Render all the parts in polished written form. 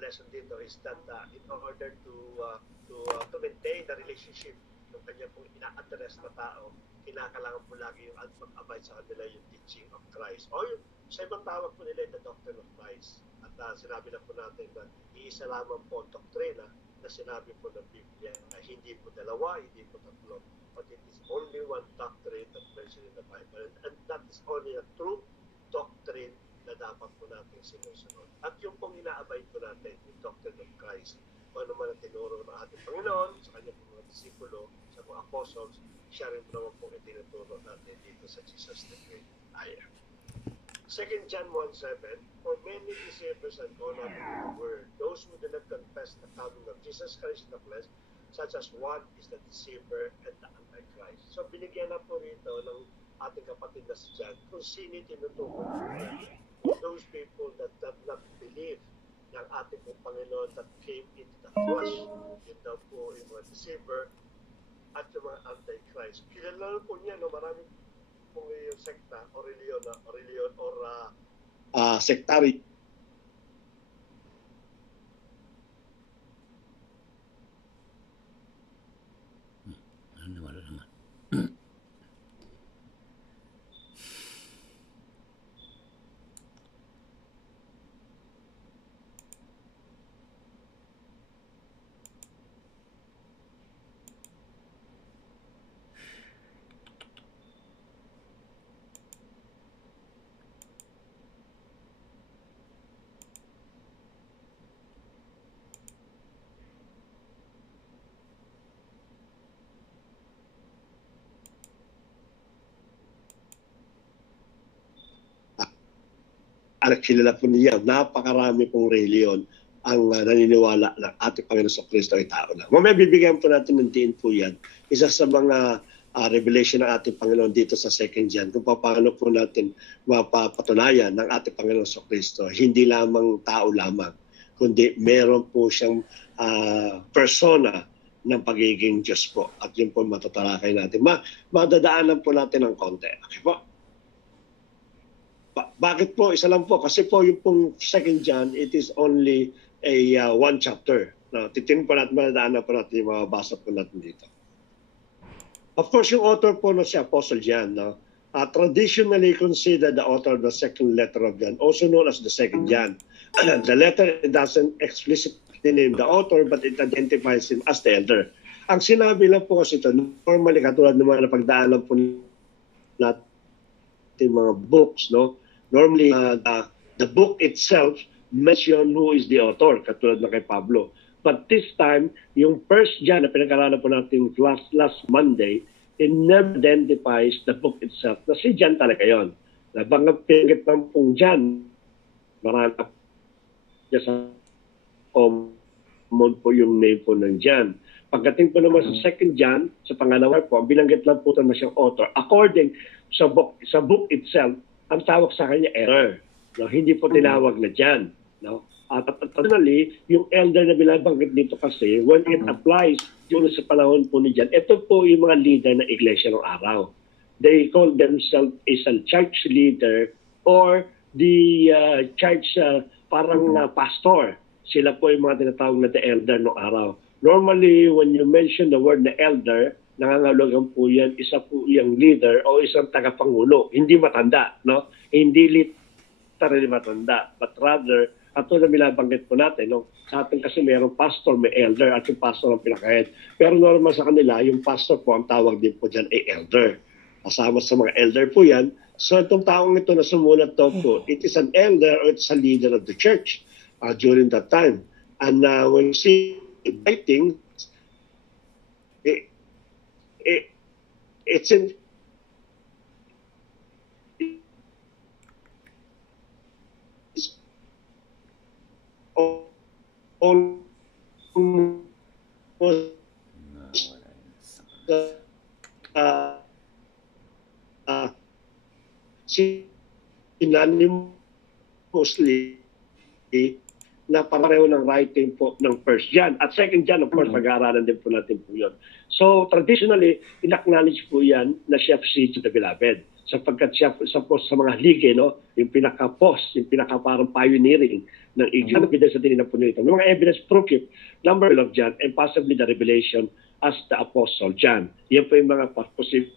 lesson dito is that in order to maintain the relationship ng kanya pong ina-address na tao, kinakailangan po lagi yung mag-abide sa kanila yung teaching of Christ. O yung sa ibang tawag po nila the doctrine of Christ. At sinabi na po natin na iisa lamang po ang doktrina na sinabi po ng Biblia na hindi po dalawa, hindi po tatlo, but it is only one doctrine that mentioned in the Bible. And that is only a true doctrine na dapat po natin sinusunod. At yung pong ina-abide po natin, yung doctrine of Christ, kung ano man ang tinuro ng ating Panginoon, sa kanyang mga disipulo, sa mga apostles, siya rin po naman pong itinuturo natin dito sa Jesus the Great I Am. 2 John 1:7, for many deceivers and gone out into the world, those who do not confess the coming of Jesus Christ in the flesh, such as one is the deceiver and the antichrist. So binigyan na po rito ng ating kapatid na si John kung sino tinuturo niya. Those people that do not believe ng ating pong Panginoon that came into the flesh. Yun daw po yung mga deceiver at yung mga antichrist. Kilala po niya, no, marami pong yung sekta o reliyon or sectary. Kilala po niya, napakarami pong reliyon ang naniniwala ng ating Panginoon sa Kristo ay tao na. Mamaya bibigyan po natin ng diin po yan. Isa sa mga revelation ng ating Panginoon dito sa 2 John, kung paano po natin mapapatunayan ng ating Panginoon sa Kristo. Hindi lamang tao lamang, kundi meron po siyang persona ng pagiging Diyos po. At yun po matatalakay natin. Madadaanan po natin ng konti. Okay po? Bakit po? Isa lang po. Kasi po yung pong 2 John, it is only a one chapter. Titingnan po natin, madadaanan po natin, mababasa po natin dito. Of course, yung author po na si Apostle John, traditionally considered the author of the second letter of John, also known as the 2 John. The letter doesn't explicitly name the author, but it identifies him as the elder. Ang sinabi lang po kasi ito, normally katulad ng mga napagdaanan po natin mga books, no? Normally, the book itself mention who is the author, katulad na kay Pablo. But this time, yung 1 John na pinag-aralan po natin last Monday, it never identifies the book itself na si John talaga yun. Nabanggap pinagit ng pong John, marami sa common po yung name po ng John. Pagdating po naman sa 2 John, sa pangalawa po, binanggit lang po naman siyang author. According sa book itself, ang tawag sa kanya error. No? Hindi po tinawag na John. No? At traditionally, yung elder na binabanggit dito kasi, when it applies yun sa panahon po ni John, ito po yung mga leader ng iglesia ng araw. They call themselves as a church leader or the church parang pastor. Sila po yung mga tinatawag na the elder ng araw. Normally, when you mention the word na elder, nangangahulugan po yan, isa po yung leader o isang tagapangulo. Hindi matanda, no? Hindi literally matanda, but rather, at ito na binabanggit po natin, no? Sa atin kasi mayroong pastor, may elder, at yung pastor ang pinakahit. Pero normal sa kanila, yung pastor po, ang tawag din po dyan ay elder. Kasama sa mga elder po yan. So itong taong ito na sumulat to po, it is an elder or it's a leader of the church during that time. And when you see writing, it's in synonymously na pareho ng writing po ng 1 John. At 2 John, of course, pag-aaralan din po natin po yun. So, traditionally, in-acknowledge po yan na siya si the beloved. Sapagkat siya sa mga lige, no? Yung pinaka-post, yung pinaka-parang pioneering ng iglesia. Ano evidence sa tinignan po nito? May mga evidence proof it, number of John, and possibly the revelation as the Apostle John. Yan po yung mga posible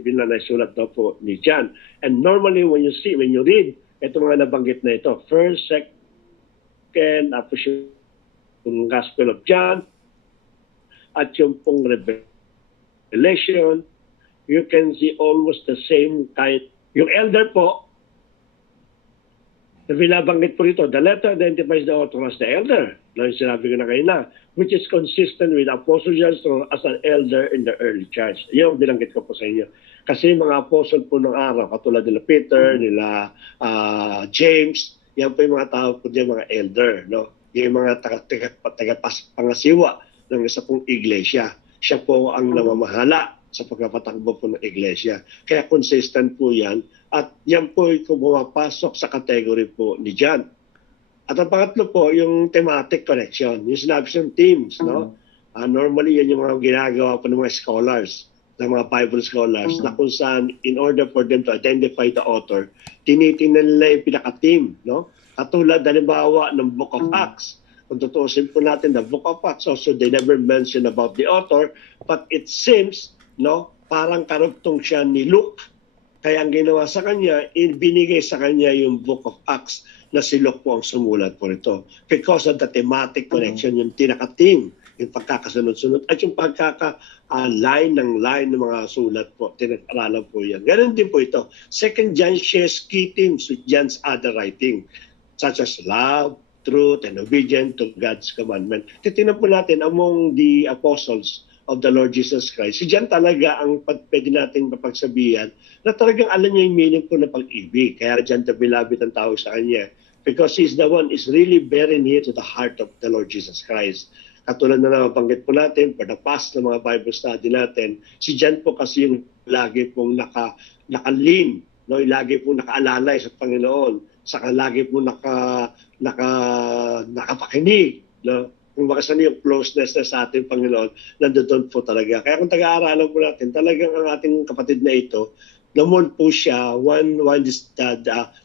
na naisulat daw po ni John. And normally when you read itong mga nabanggit na ito, first, second, yung Gospel of John, at yung pong Revelation, you can see almost the same kind. Yung elder po, na binabanggit po rito, the letter identifies the author as the elder. Na yung sinabi ko na kayo na, which is consistent with Apostle John as an elder in the early church. Yan ang binanggit ko po sa inyo. Kasi mga apostle po ng araw, katulad nila Peter, nila James, yan po yung mga tao po dyan, mga elder. No? Yung mga tagapangasiwa ng isa pong iglesia. Siya po ang namamahala sa pagpapatakbo po ng iglesia. Kaya consistent po yan. At yan po ay pumapasok sa category po ni John. At ang pangatlo po, yung thematic connection. Yung sinabi siyang themes. No? Normally, yan yung mga ginagawa po ng mga scholars, ng mga Bible scholars, na kung saan, in order for them to identify the author, tinitingnan nila yung pinaka-theme. No? Katulad, halimbawa, ng Book of Acts. Kung tutuusin po natin, the Book of Acts, also they never mention about the author, but it seems, no, parang karugtong siya ni Luke. Kaya ang ginawa sa kanya, binigay sa kanya yung Book of Acts na si Luke po ang sumulat po nito. Because of the thematic connection, yung tinaka-theme, yung pagkakasunod-sunod, at yung pagkaka-line ng mga sulat po, tinag-aralan po yan. Ganon din po ito. Second John shares key themes with John's other writing, such as love, truth, and obedience to God's commandment. Titingnan po natin among the apostles of the Lord Jesus Christ. Si John talaga ang pwede natin mapagsabihan na talagang alam niya yung meaning po ng pag-ibig. Kaya John the Beloved ang tawag sa kanya. Because he's the one is really very near to the heart of the Lord Jesus Christ. Katulad na nabanggit po natin, for the past na mga Bible study natin, si John po kasi yung lagi pong nakalin, no? Lagi pong nakaalalay sa Panginoon. Saka lagi po nakapakinig. No? Kung makasano yung closeness na sa ating Panginoon, nandoon po talaga. Kaya kung taga-aaralan po natin, talagang ang ating kapatid na ito, namun po siya,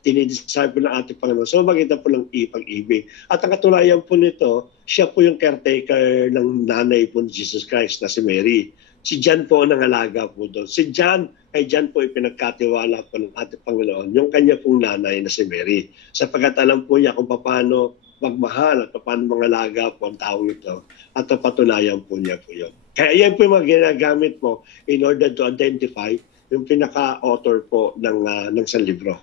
dinidisciple ng ating Panginoon. So makita po ng pag-ibig. At ang katunayan po nito, siya po yung caretaker ng nanay po ni Jesus Christ na si Mary. Si John po ang nangalaga po doon. Kay John po ipinagkatiwala po ng ating Panginoon, yung kanya pong nanay na si Mary. Sapagkat alam po niya kung paano magmahal at paano mangalaga po ang taong ito. At patunayan po niya po yun. Kaya yan po yung mga ginagamit po in order to identify yung pinaka-author po ng isang libro.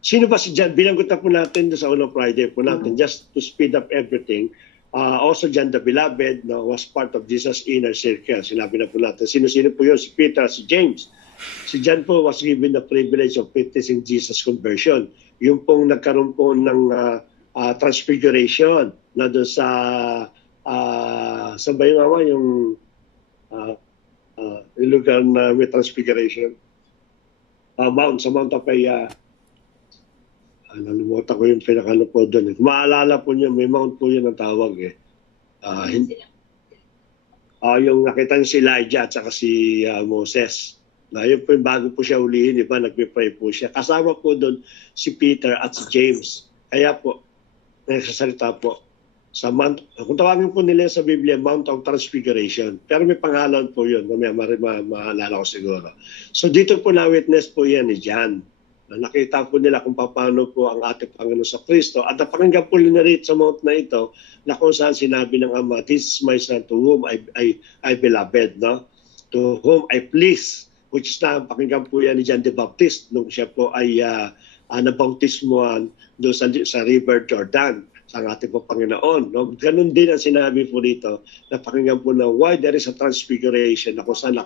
Sino ba si John? Binanggot na po natin sa unang Friday po natin, just to speed up everything. Also, John the Beloved was part of Jesus' inner circle. Sinabi na po natin. Sino-sino po yun? Si Peter, si James. Si John po was given the privilege of witnessing Jesus' conversion. Yung pong nagkaroon po ng transfiguration na doon sa ba yung lugar na may transfiguration? Sa Mount of nalimutan ko yung pinakano po doon. Maalala po niyo, may mount po yun ang tawag eh. Yung nakita niyo si Elijah at saka si Moses. Yun po yung bago po siya ulihin, diba? Nagpipray po siya. Kasama po doon si Peter at si James. Kaya po, nagsasalita po sa Mount, kung tawagin po nila sa Biblia, Mount of Transfiguration. Pero may pangalan po yun. Maalala ko siguro. So dito po na-witness po yan ni John. Nakita po nila kung paano po ang ating Panginoon sa Kristo. At napakinggan po nila rin sa mount na ito na kung saan sinabi ng Ama, "This is my son to whom I beloved," no? To whom I please. Which is na, pakinggan po yan ni John the Baptist nung siya po ay nabautismuhan doon sa River Jordan sa ating po Panginoon. No? Ganun din ang sinabi po dito na pakinggan po na why there is a transfiguration na kung saan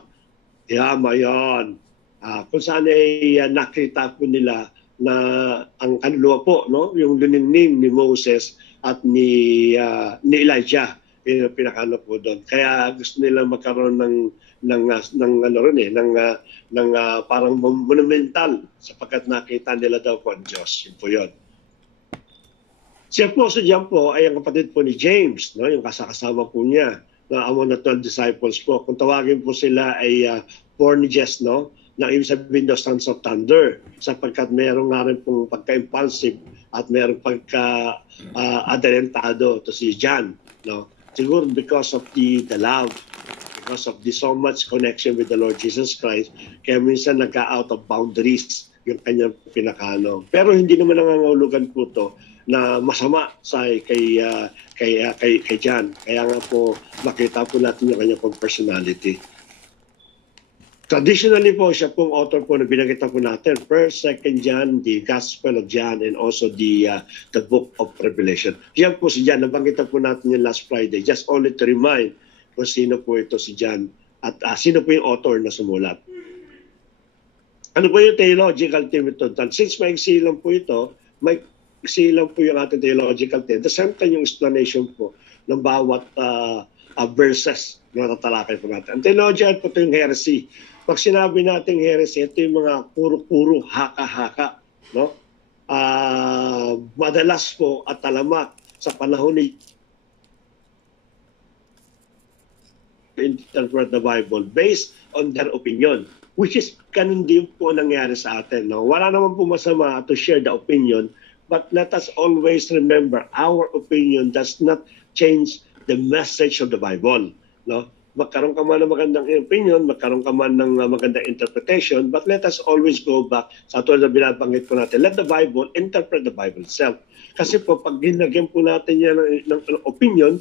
yama yan. Kung saan ay nakita po nila na ang kanluwa po, no? Yung liningning ni Moses at ni Elijah, pinakano po doon. Kaya gusto nila magkaroon ng parang monumental sapagkat nakita nila daw po ang Diyos. Yun po yun. Si Apostle John po ay ang kapatid po ni James, no? Yung kasama po niya na among the 12 disciples po. Kung tawagin po sila ay Boanerges, no? na ibig sabihin daw sons of thunder, sapagkat meron nga rin pong pagka-impulsive at meron pagka-adelantado to si John. No? Siguro because of the love, because of the so much connection with the Lord Jesus Christ, kaya minsan nagka-out of boundaries yung kanyang pinakano. Pero hindi naman nangangahulugan po to na masama kay John. Kaya nga po makita po natin yung kanyang personality. Traditionally po, siya pong author po na binanggit po natin, 1st, 2nd John, the Gospel of John, and also the Book of Revelation. Yan po si John, nabanggit po natin yung last Friday, just only to remind kung sino po ito si John at sino po yung author na sumulat. Ano po yung theological team ito? Since maiksi lang po ito, maiksi lang po yung ating theological team. At the same time, yung explanation po ng bawat verses na tatalakay po natin. Ang theological po ito yung heresy. Pag sinabi natin heresy, ito yung mga puro-puro, haka-haka. No? Madalas po at talamak sa panahon ni interpret the Bible based on their opinion, which is ganun din po nangyari sa atin. No? Wala naman po masama to share the opinion, but let us always remember our opinion does not change the message of the Bible. No? Magkaroon ka man ng magandang opinion, magkaroon ka man ng magandang interpretation, but let us always go back sa tulad na binabanggit po natin. Let the Bible interpret the Bible itself. Kasi po, pag ginagyan po natin yan ng opinion,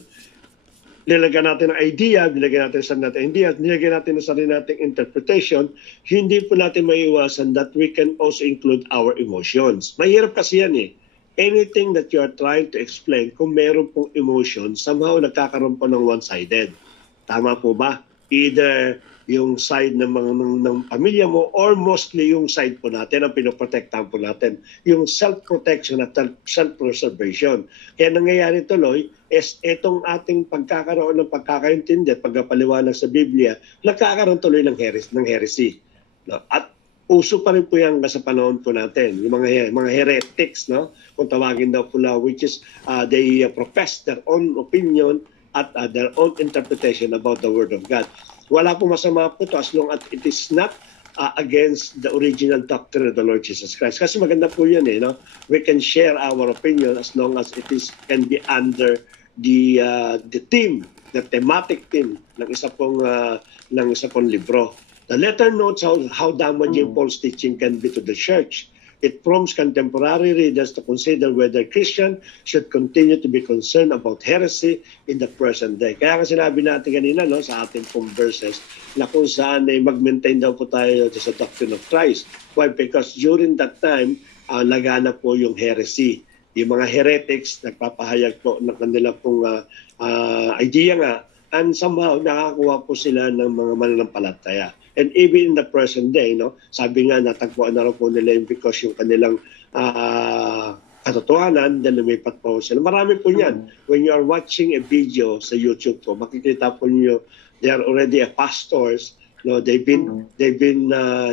nilagyan natin ng idea, nilagyan natin sa natin idea, nilagyan natin sa sarili nating interpretation, hindi po natin maiiwasan that we can also include our emotions. Mahirap kasi yan eh. Anything that you are trying to explain, kung meron pong emotion, somehow nagkakaroon po ng one-sided. Tama po ba? Either yung side ng pamilya mo or mostly yung side po natin ang pinoprotektahan po natin. Yung self-protection at self-preservation. Kaya nangyayari tuloy is itong ating pagkakaroon ng pagkakaintindi at pagkapaliwanag sa Biblia, nagkakaroon tuloy ng heresy. No? At uso pa rin po yan sa panahon po natin. Yung mga heretics, no? Kung tawagin daw po na, which is they profess their own opinion at their own interpretation about the Word of God. Wala po masama po ito as long as it is not against the original doctrine of the Lord Jesus Christ. Kasi maganda po yun eh. No? We can share our opinion as long as it can be under the theme, the thematic theme ng isa pong libro. The letter notes how damaging Paul's teaching can be to the church. It prompts contemporary readers to consider whether Christians should continue to be concerned about heresy in the present day. Kaya kasi sinabi natin kanina sa ating pong verses na kung saan mag-maintain daw po tayo sa doctrine of Christ. Why? Because during that time, lagana po yung heresy. Yung mga heretics, nagpapahayag po ng kanila pong idea nga, and somehow nakakuha po sila ng mga mananampalataya. And even in the present day, sabi nga natagpuan na rin po nila yung because yung kanilang katotohanan, then lumipat po sila. Marami po yan. When you are watching a video sa YouTube po, makikita po niyo they are already pastors. They've been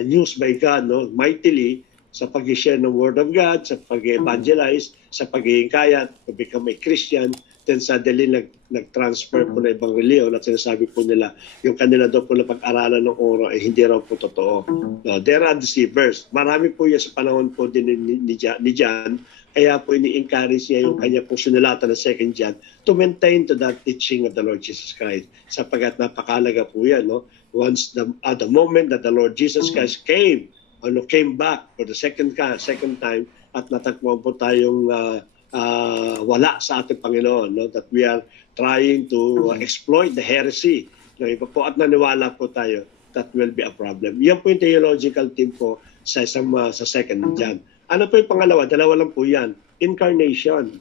used by God mightily sa pag-share ng Word of God, sa pag-evangelize, sa pag-iingkayat, to become a Christian. Then suddenly nag-transfer po na ibang reliyon at sinasabi po nila yung kanila daw po na pag-aralan ng oro ay hindi raw po totoo. There are deceivers. Marami po yan sa panahon po din ni John. Kaya po ini-encourage niya yung kanya pong sinulatan ng 2nd John to maintain to that teaching of the Lord Jesus Christ. Sapagat napakalaga po yan. Once at the moment that the Lord Jesus Christ came back for the second time at natagpuan po tayong wala sa ating Panginoon, that we are trying to exploit the heresy. Iba po at naniwala po tayo, that will be a problem. Yan po yung theological team po sa 2nd John. Ano po yung pangalawa? Dalawa lang po yan. Incarnation.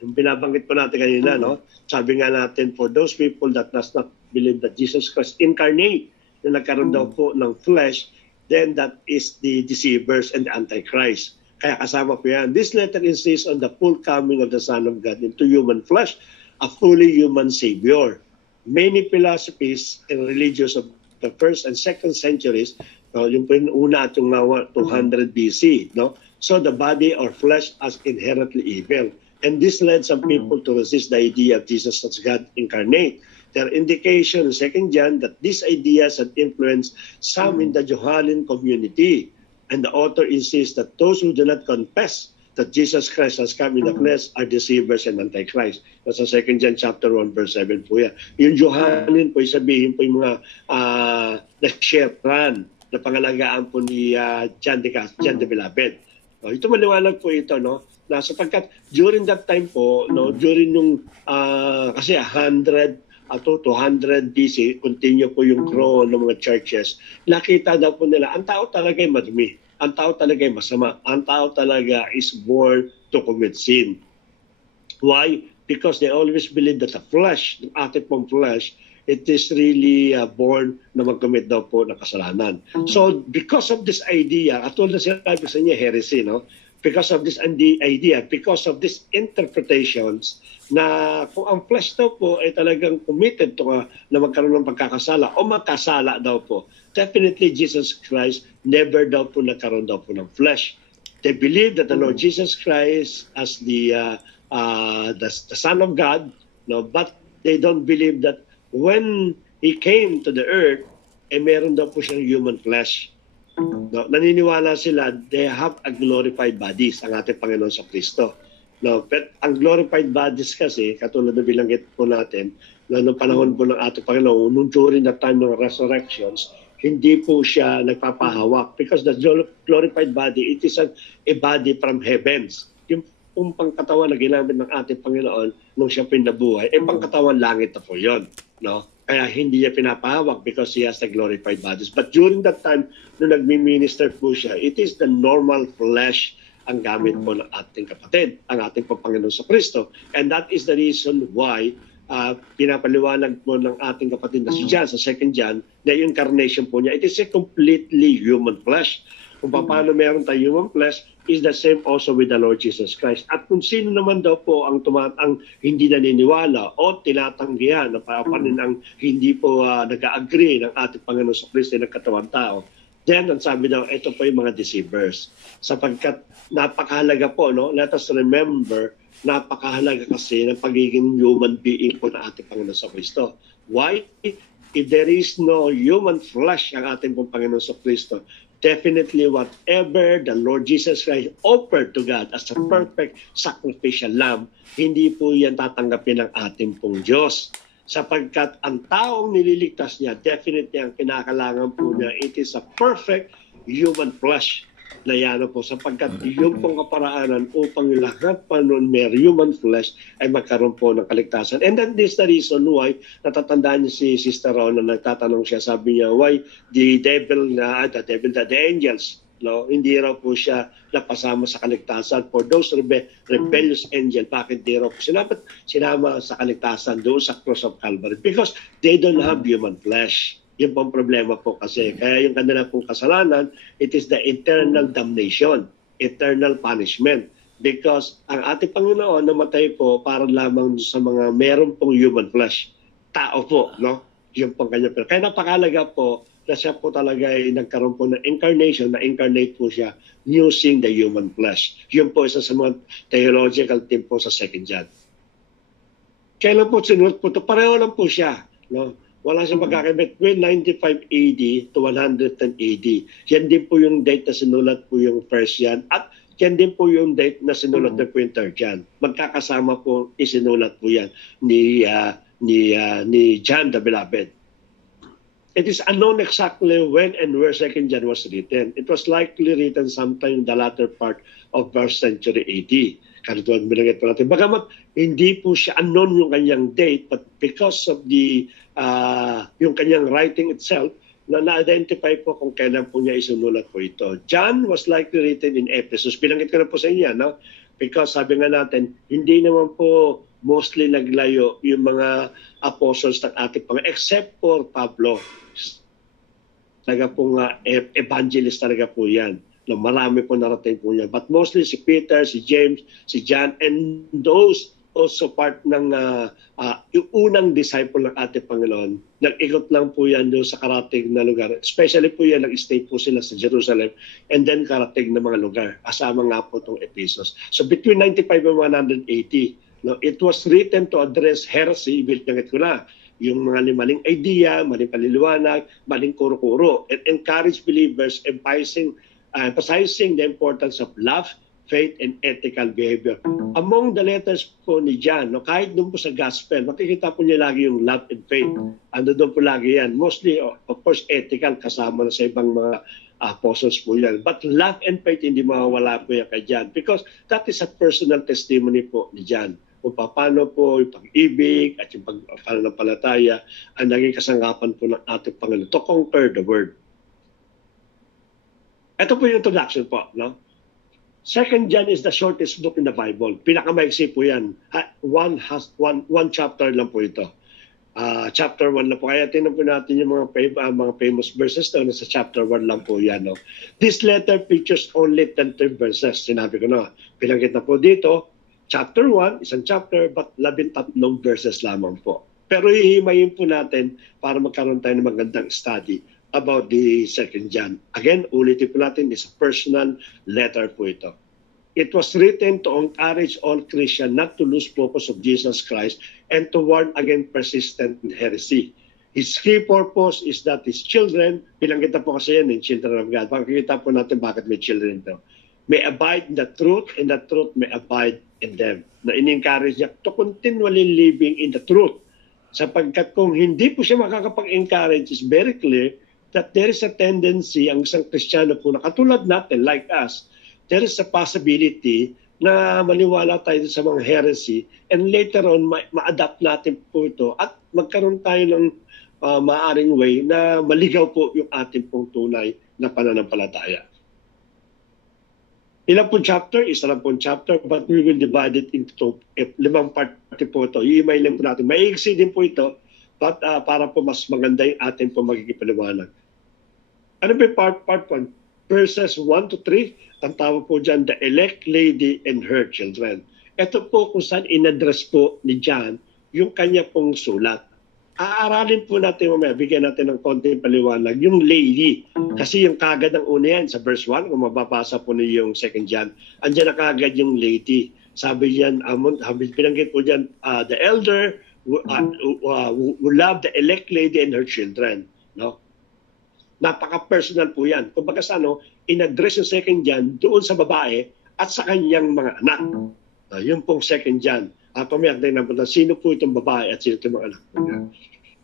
Yung binabanggit po natin kanina, sabi nga natin, for those people that does not believe that Jesus Christ incarnate, na nagkaroon daw po ng flesh, then that is the deceivers and the Antichrist. Kaya kasama po yan. This letter insists on the full coming of the Son of God into human flesh, a fully human Savior. Many philosophies and religions of the 1st and 2nd centuries, yung una at yung 200 BC, so the body or flesh as inherently evil. And this led some people to resist the idea of Jesus as God incarnate. There are indications in 2 John that these ideas had influenced some in the Johannine community. And the author insists that those who do not confess that Jesus Christ has come in the flesh are deceivers and antichrist. Nasa 2 John chapter 1 verse 7 po yan. Yung Johannine po, sabihin po yung mga na-sharean na pangalagaan po ni John the Beloved. No, ito maliwanag po ito, no? Na sapagkat during that time po, no, during yung kasi 100 to 200 BC, continue po yung growth ng mga churches. Nakita daw po nila, ang tao talaga ay madumi. Ang tao talaga ay masama. Ang tao talaga is born to commit sin. Why? Because they always believe that the flesh, the ating pong flesh, it is really born na mag-commit daw po ng kasalanan. So, because of this idea, katulad na sinabi sa inyo, heresy, no? Because of this idea, because of these interpretations, na kung ang flesh daw po ay talagang committed to na magkaroon ng pagkakasala o magkasala daw po, definitely Jesus Christ never daw po nagkaroon daw po ng flesh. They believe that the Lord Jesus Christ as the Son of God, no, but they don't believe that when He came to the earth, meron daw po siyang human flesh. No, naniniwala sila they have a glorified bodies, ang ating Panginoon sa Kristo. No, but ang glorified bodies kasi, katulad na bilanggit po natin, na noong panahon po ng ating Panginoon, nung during the time ng resurrections, hindi po siya nagpapahawak because the glorified body, it is a body from heavens. Yung pangkatawan na ginamit ng ating Panginoon nung siya pinabuhay, pangkatawan langit na po yun. No? Kaya hindi niya pinapahawak because he has the glorified bodies. But during that time, nung nagmi-minister po siya, it is the normal flesh ang gamit po ng ating kapatid, ang ating Panginoon sa Kristo. And that is the reason why pinapaliwanag po ng ating kapatid na si John sa 2 John na yung incarnation po niya, it is a completely human flesh. Kung paano meron tayong human flesh is the same also with the Lord Jesus Christ. At kung sino naman daw po ang hindi naniniwala o tinatanggihan na papanin ang hindi po nag-agree ng ating Panginoon sa Kristo na katawan tao, then ang sabi daw, ito po yung mga deceivers. Sapagkat napakahalaga po, no? Let us remember, napakahalaga kasi ng pagiging human being po ng ating Panginoon sa Kristo. Why? If there is no human flesh ang ating pong Panginoon sa Kristo, definitely whatever the Lord Jesus Christ offered to God as a perfect sacrificial lamb, hindi po yan tatanggapin ng ating pong Diyos. Sapagkat ang taong nililigtas niya, definitely ang kinakailangan po niya, it is a perfect human flesh na yan po. Sapagkat yung pong kaparaanan upang lahat pa noon may human flesh ay magkaroon po ng kaligtasan. And then this is the reason why, natatandaan niya si Sister Rona, nagtatanong siya, sabi niya, why the angels, no, hindi raw po siya napasama sa kaligtasan. For those rebellious angel, bakit di raw po sinama sa kaligtasan doon sa cross of Calvary? Because they don't have human flesh. Yun pong problema po kasi. Kaya yung kanila pong kasalanan, it is the eternal damnation, eternal punishment. Because ang ating Panginoon namatay po para lamang sa mga meron pong human flesh. Tao po, no? Yun pong kanya. Kaya napakalaga po na siya po talaga ay nagkaroon po ng incarnation, na-incarnate po siya using the human flesh. Yun po isa sa mga theological team po sa 2 John. Kailan po sinulat po ito? Pareho lang po siya. No? Wala siyang pagkakaiba. Between 95 AD to 110 AD. Yan din po yung date na sinulat po yung 1 John. At yan din po yung date na sinulat na po yung 3 John. Magkakasama po isinulat po yan ni John the Beloved. It is unknown exactly when and where 2 John was written. It was likely written sometime in the latter part of 1st century AD. Karituan binanggit po natin. Bagamat hindi po siya unknown yung kanyang date, but because of the yung kanyang writing itself, na-identify po kung kailan po niya isinulat po ito. John was likely written in Ephesus. Binanggit ko na po sa inyo, no? Because sabi nga natin, hindi naman po mostly naglayo yung mga apostles ng ating Panginoon, except for Pablo. Talaga po nga, evangelist talaga po yan. No, marami po narating po yan. But mostly si Peter, si James, si John, and those also part ng yung unang disciple ng ating Panginoon. Nag-ikot lang po yan doon sa karating na lugar. Especially po yan, nag-stay po sila sa Jerusalem and then karating na mga lugar. Kasama nga po itong Ephesus. So between 95 and 180, no, it was written to address heresy, binanggit ko na. yung mga maling idea, maling paliliwanag, maling kuro-kuro, and encourage believers emphasizing the importance of love, faith, and ethical behavior. Among the letters po ni John, no, kahit doon po sa gospel, makikita po niya lagi yung love and faith. Ando doon po lagi yan. Mostly, of course, ethical kasama na sa ibang mga apostles po yan. But love and faith, hindi mawawala po yan kay John because that is a personal testimony po ni John. Kung paano po yung pag-ibig at yung pananampalataya ang naging kasanggapan po ng ating Panginoon to conquer the world. Ito po yung introduction po. No? 2 John is the shortest book in the Bible. Pinakamaiksi po yan. One chapter lang po ito. Chapter 1 lang po. Kaya tingnan po natin yung mga famous verses na sa chapter 1 lang po yan. No? This letter features only 10 verses. Sinabi ko na. Pinanggit na po dito. Chapter 1, isang chapter, but 13 verses lamang po. Pero hihimayin po natin para magkaroon tayo ng magandang study about the 2 John. Again, ulitin po natin, it's a personal letter po ito. It was written to encourage all Christians not to lose focus of Jesus Christ and to warn against persistent heresy. His key purpose is that his children, pinanggit na po kasi yan, children of God. Pakikita po natin bakit may children ito. May abide in the truth and the truth may abide in them. Na in-encourage niya to continually living in the truth. Sapagkat kung hindi po siya makakapag-encourage, is very clear that there is a tendency, ang isang Kristiyano po na katulad natin, like us, there is a possibility na maniwala tayo sa mga heresy and later on ma-adapt natin po ito at magkaroon tayo ng maaring way na maligaw po yung ating pong tunay na pananampalataya. Ilang pong chapter? Isa lang pong chapter, but we will divide it into 5 party po ito. I-email lang po natin. Maiksi din po ito, but para po mas maganda yung ating po magiging paliwanag. Ano ba part 1? Verses 1 to 3, ang tawag po dyan, the elect lady and her children. Ito po kung saan in-address po ni John yung kanya pong sulat. Aaralin po natin mamaya, bigyan natin ng konting paliwanag, yung lady. Kasi yung kagad ang una yan, sa verse 1, kung mababasa po niyo yung 2 John, andyan na kagad yung lady. Sabi yan, pinanggit po dyan, the elder who love the elect lady and her children. No? Napaka-personal po yan. Kung baga in-address yung 2 John doon sa babae at sa kanyang mga anak. Yun pong 2 John. Pumiyak din naman sino po itong babae at sino itong mga anak po niya.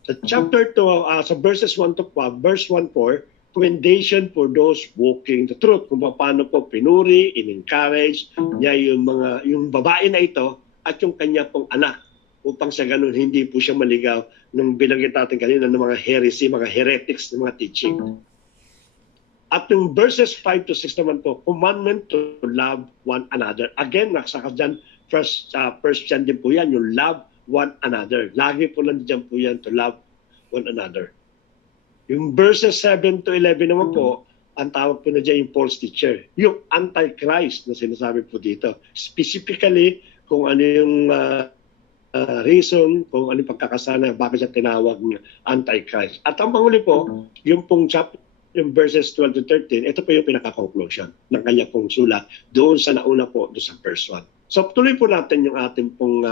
Sa chapter 2, sa verses 1 to 5, verse 1-4, commendation for those walking the truth. Kung paano po pinuri, in-encourage niya yung babae na ito at yung kanya pong anak upang sa ganun hindi po siya maligaw ng binanggit natin kanina ng mga heresy, mga heretics, ng mga teaching. At yung verses 5 to 6 naman po, commandment to love one another. Again, nakasaka dyan, first John din po yan, yung love one another. Lagi po lang dyan po yan, to love one another. Yung verses 7 to 11 naman po, ang tawag po na dyan yung false teacher. Yung antichrist na sinasabi po dito. Specifically, kung ano yung reason, kung ano yung pagkakasana, bakit siya tinawag ng antichrist. At ang panghuli po, yung pong chapter, yung verses 12 to 13, ito po yung pinaka-conclusion ng kanya pong sulat doon sa nauna po, doon sa verse 1. So tuloy po natin yung ating pong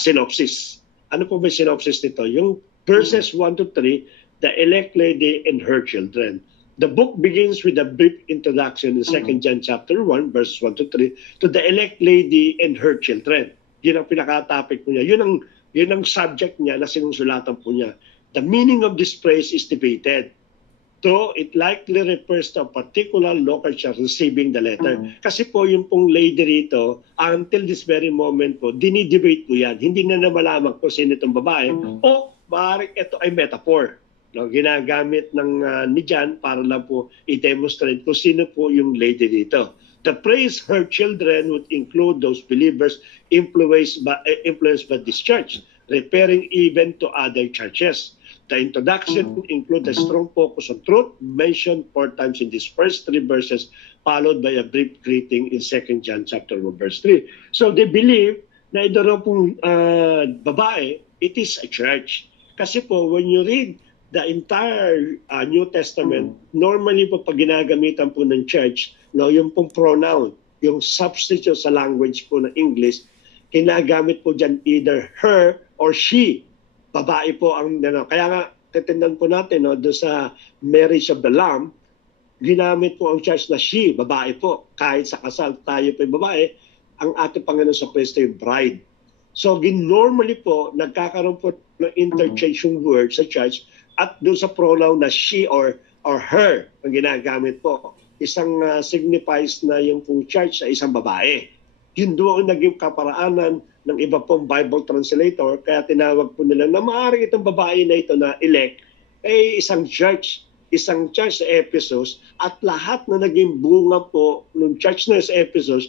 synopsis. Ano po ba yung synopsis nito? Yung verses 1 to 3, the elect lady and her children. The book begins with a brief introduction in 2 John chapter 1, verses 1 to 3, to the elect lady and her children. Yun ang pinaka-topic po niya. Yun ang subject niya na sinusulatan po niya. The meaning of this phrase is debated. So, it likely refers to a particular local church receiving the letter. Kasi po yung pong lady rito, until this very moment po, dinidebate po yan. Hindi na malaman kung sino itong babae o maaaring ito ay metaphor. No, ginagamit ng ni John para lang po i-demonstrate kung sino po yung lady dito. The phrase her children would include those believers influenced by this church, referring even to other churches. The introduction includes a strong focus on truth, mentioned 4 times in these first 3 verses, followed by a brief greeting in 2 John chapter 1, verse 3. So they believe na ito raw pong babae, it is a church. Kasi po, when you read the entire New Testament, normally po pag ginagamitan po ng church, no, yung pong pronoun, yung substitute sa language po ng English, ginagamit po dyan either her or she. babae po ang, kaya nga, titindan po natin, no, doon sa marriage of the Lamb, ginamit po ang church na she, babae po. Kahit sa kasal tayo po yung babae, ang ating Panginoon sa Kristo yung bride. So, normally po, nagkakaroon po ng interchange yung word sa church at doon sa pronoun na she or her ang ginagamit po. Isang signifies na yung pong church sa isang babae. Yun doon ang naging kaparaanan ng iba pong Bible translator, kaya tinawag po nila na maaaring itong babae na ito na elect ay isang church sa Ephesus, at lahat na naging bunga po ng church na sa Ephesus,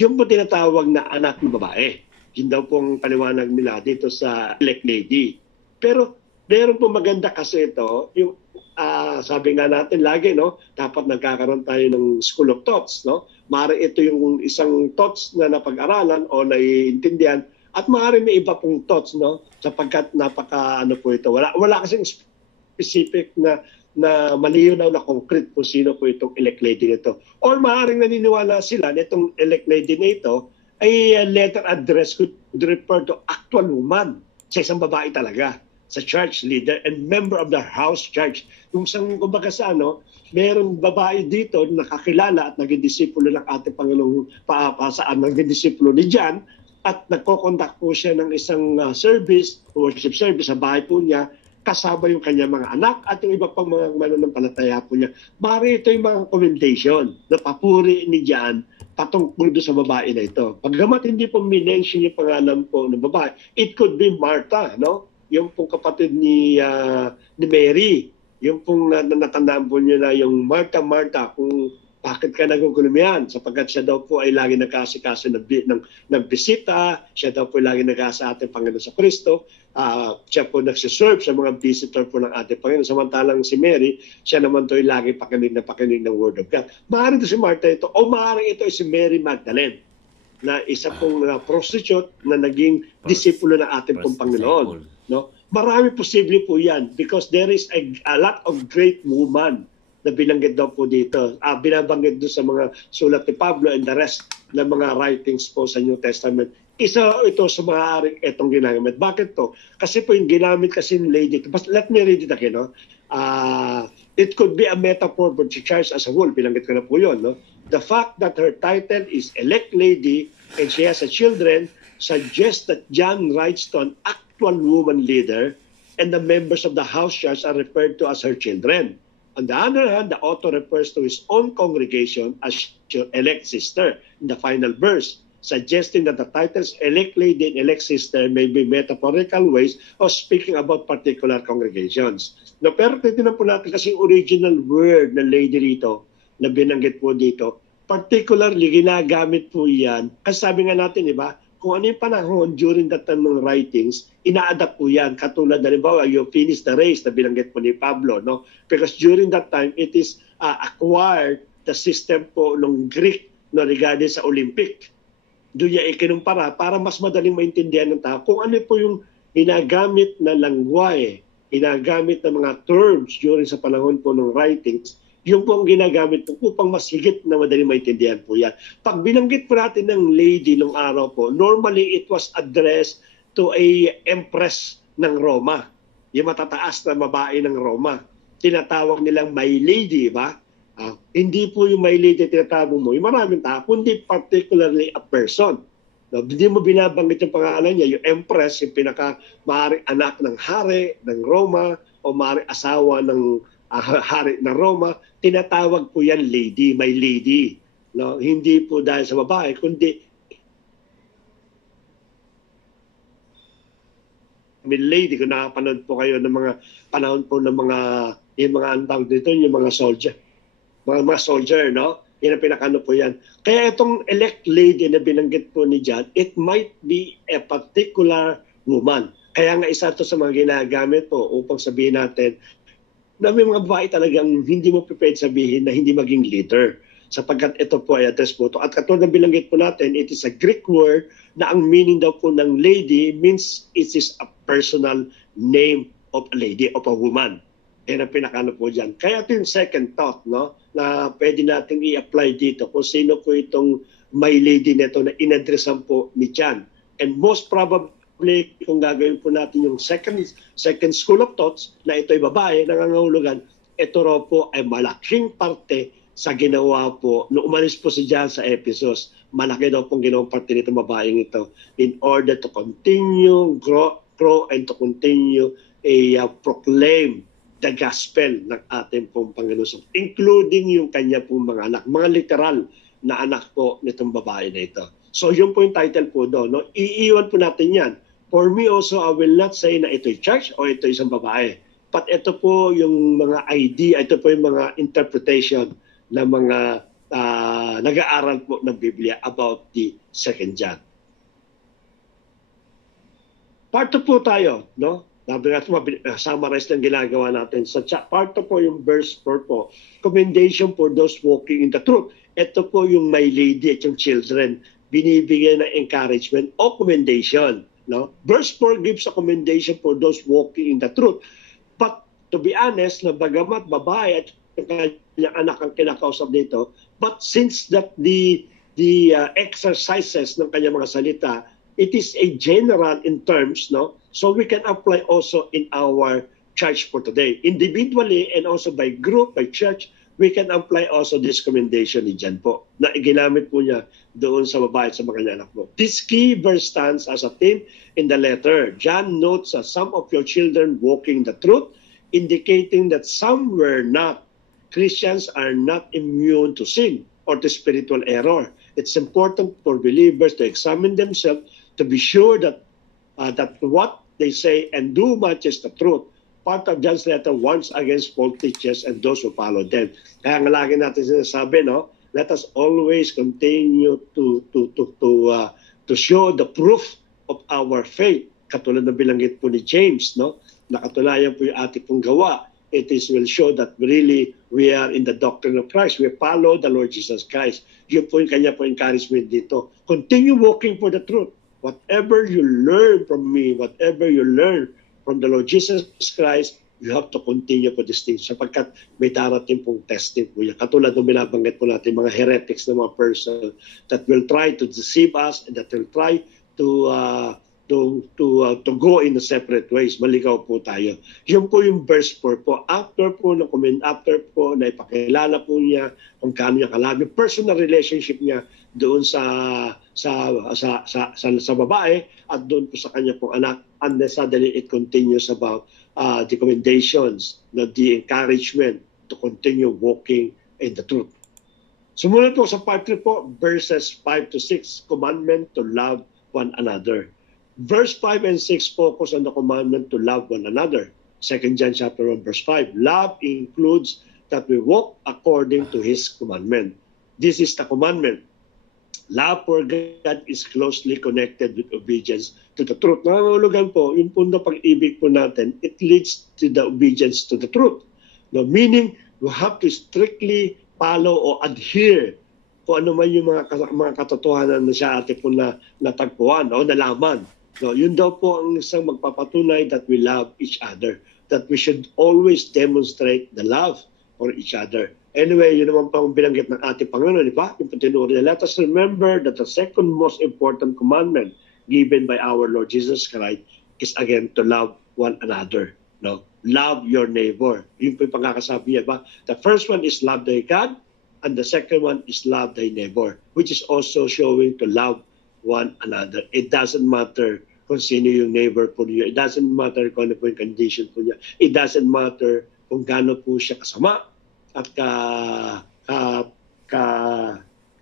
yung po tinatawag na anak ng babae. Yun daw pong paliwanag nila dito sa elect lady. Pero meron po maganda kasi ito, yung sabi nga natin lagi, no, dapat nagkakaroon tayo ng school of thoughts, no? Maaari ito yung isang thoughts na napag-aralan o naiintindihan, at maaari may iba pong thoughts, no? Sapagkat po ito. Wala kasing specific na malinaw na concrete kung sino po itong elect lady nito. Or maaaring naniniwala sila na itong elect lady na ito ay letter address could refer to actual woman, sa isang babae talaga, sa church leader and member of the house church. Yung isang, kumbaga sa meron babae dito na nakakilala at naging disipulo ng ating Panginoong naging disipulo ni John, at nagko-conduct po siya ng isang worship service sa bahay po niya, kasama yung kanyang mga anak at yung iba pang mga mananampalataya po niya. Mari ito yung mga commendation na papuri ni John patungkol doon sa babae na ito. Paggamat hindi po minention yung pangalan po ng babae, it could be Martha, no? Yung pong kapatid ni Mary, yung pong natandaan po niya na yung Martha, kung bakit ka nagugulumihan? Sapagkat siya daw po ay lagi nagkasikaso ng bisita, siya daw po ay lagi nagkasa ating Panginoon sa Kristo, siya po nagsiserve sa mga visitor po ng ating Panginoon. Samantalang si Mary, siya naman to ay lagi pakinig ng Word of God. Maaaring ito si Martha ito, o maaaring ito ay si Mary Magdalene, na isa pong prostitute na naging disipulo ng ating pong Panginoon. No? Marami posible po yan because there is a lot of great woman na binanggit daw po dito. Binabanggit doon sa mga sulat ni Pablo and the rest ng mga writings po sa New Testament. Isa ito sa maaaring itong ginamit. Bakit to? Kasi po yung ginamit kasi ng lady. But let me read it again. No? It could be a metaphor for the church as a whole. Binanggit ko na po yun. No? The fact that her title is elect lady and she has a children suggests that John writes to an actual woman leader and the members of the house church are referred to as her children. On the other hand, the author refers to his own congregation as your elect sister in the final verse, suggesting that the titles elect lady and elect sister may be metaphorical ways of speaking about particular congregations. No, pero titignan po natin kasi original word ng lady dito, na binanggit po dito, particularly ginagamit po yan, kasi sabi nga natin, diba, kung ano yung panahon during that time ng writings, ina-adapt po yan. Katulad na limbawa, you finish the race na binanggit po ni Pablo. No? Because during that time, it is acquired the system po ng Greek no, regarding sa Olympic. Doon niya ikinumpara para mas madaling maintindihan ng tao kung ano po yung ginagamit na langwae, ginagamit na mga terms during sa panahon po ng writings, yung po ang ginagamit po upang mas higit na madaling maintindihan po yan. Pag binanggit po natin ng lady nung araw po, normally it was addressed to a empress ng Roma. Yung matataas na babae ng Roma. Tinatawag nilang my lady, ba? Hindi po yung my lady tinatawag mo, yung maraming tao, kundi particularly a person. No, hindi mo binabanggit yung pangalan niya, yung empress, yung pinaka-maaaring anak ng hari ng Roma o maaaring asawa ng hari ng Roma, tinatawag po yan lady, my lady. No? Hindi po dahil sa babae, kundi may lady. Kung nakapanood po kayo ng mga panahon po ng mga, yung mga antawag dito, yung mga soldier. Mga soldier, no? Yan ang pinakano po yan. Kaya itong elect lady na binanggit po ni John, it might be a particular woman. Kaya nga isa to sa mga ginagamit po upang sabihin natin na may mga babae talagang hindi mo prepared sabihin na hindi maging leader. Sapagkat ito po ay address po ito. At katulad na binanggit po natin, it is a Greek word na ang meaning daw po ng lady means it is a personal name of a lady, of a woman. Yan ang pinakano po dyan. Kaya ito yung second thought, no, na pwede natin i-apply dito kung sino po itong my lady nito na inadresan po ni John. And most probably kung gagawin po natin yung second school of thoughts na ito'y babae, nangangahulugan, ito raw po ay malaking parte sa ginawa po, nung umalis po si John sa Ephesus, malaki daw pong ginawang parte nitong babaeng ito in order to continue, grow and to continue proclaim the gospel ng ating pong Panginoon, including yung kanya pong mga anak, mga literal na anak po nitong babae na ito. So yun po yung title po doon. No? Iiwan po natin yan. For me also, I will not say na ito'y church o ito isang babae. But ito po yung mga idea, ito po yung mga interpretation ng mga nag-aaral po ng Biblia about the second John. Part 2 po tayo, no? Summarize ng ginagawa natin. Sa part 2 po yung verse 4 po, commendation for those walking in the truth. Ito po yung my lady at yung children, binibigyan ng encouragement o commendation. No? Verse 4 gives a commendation for those walking in the truth. But to be honest, na bagamat babae at yung kanyang anak ang kinakausap dito, but since that the exercises ng kanyang mga salita, it is a general in terms, no? So we can apply also in our church for today. Individually and also by group, by church, we can apply also this commendation ni John po, na ginamit po niya doon sa babae at sa mga anak mo. This key verse stands as a theme in the letter. John notes that some of your children walking the truth, indicating that some were not. Christians are not immune to sin or to spiritual error. It's important for believers to examine themselves to be sure that that what they say and do matches the truth. Part of John's letter warns against false teachers and those who follow them. Kaya nga lagi natin sinasabi, no? Let us always continue to show the proof of our faith. Katulad ng bilanggit po ni James, no? Nakatunayan po yung ating pong gawa. It will show that really we are in the doctrine of Christ. We follow the Lord Jesus Christ. Yun po yung kanya po encouragement dito. Continue walking for the truth. Whatever you learn from me, whatever you learn from the Lord Jesus Christ, you have to continue for this thing. Sapagkat may darating pong testing po yan. Katulad ng binabanggit po natin, mga heretics na mga person that will try to deceive us and that will try to go in a separate ways. Maligaw po tayo. Yun po yung verse 4 po. After po na ipakilala po niya kung kano niya kalami, personal relationship niya doon sa babae at doon po sa kanya pong anak. And then suddenly it continues about the commendations, the encouragement to continue walking in the truth. Sumunod po sa part 3 po, verses 5 to 6, commandment to love one another. Verse 5 and 6 focus on the commandment to love one another. 2 John chapter 1 verse 5. Love includes that we walk according to His commandment. This is the commandment. Love for God is closely connected with obedience to the truth. Nangangahulugan po, yung punto pag-ibig po natin, it leads to the obedience to the truth. No, meaning, we have to strictly follow or adhere kung ano man yung mga katotohanan na siya ating po natagpuan o nalaman. No, yun daw po ang isang magpapatunay that we love each other. That we should always demonstrate the love for each other. Anyway, yun naman pa ang binanggit ng ating Panginoon, di ba? Yung patinuri niya, let us remember that the second most important commandment given by our Lord Jesus Christ is again to love one another. No? Love your neighbor. Yun po yung pagkakasabi niya, ba? The first one is love thy God, and the second one is love thy neighbor, which is also showing to love one another. It doesn't matter kung sino yung neighbor po niyo. It doesn't matter kung ano po yung condition po niya. It doesn't matter kung gaano po siya kasama at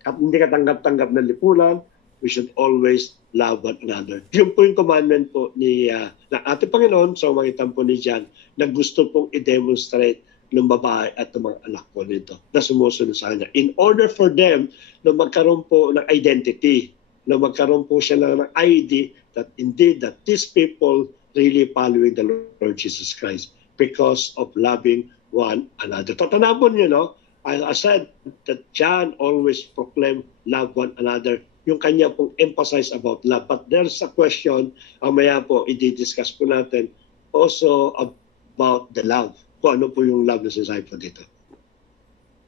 hindi katanggap-tanggap na lipunan. We should always love one another. Yun po yung commandment po ng ating Panginoon sa magitan po ni John na gusto pong i-demonstrate ng babae at ng mga anak po nito na sumusunod sa kanya. In order for them na magkaroon po ng identity, na magkaroon po siya ng ID that indeed that these people really following the Lord Jesus Christ because of loving one another. Tatanapon niyo, no? I said that John always proclaimed love one another. Yung kanya pong emphasize about love. But there's a question, maya po, i-discuss po natin also about the love. Kung ano po yung love na sinasabi po dito.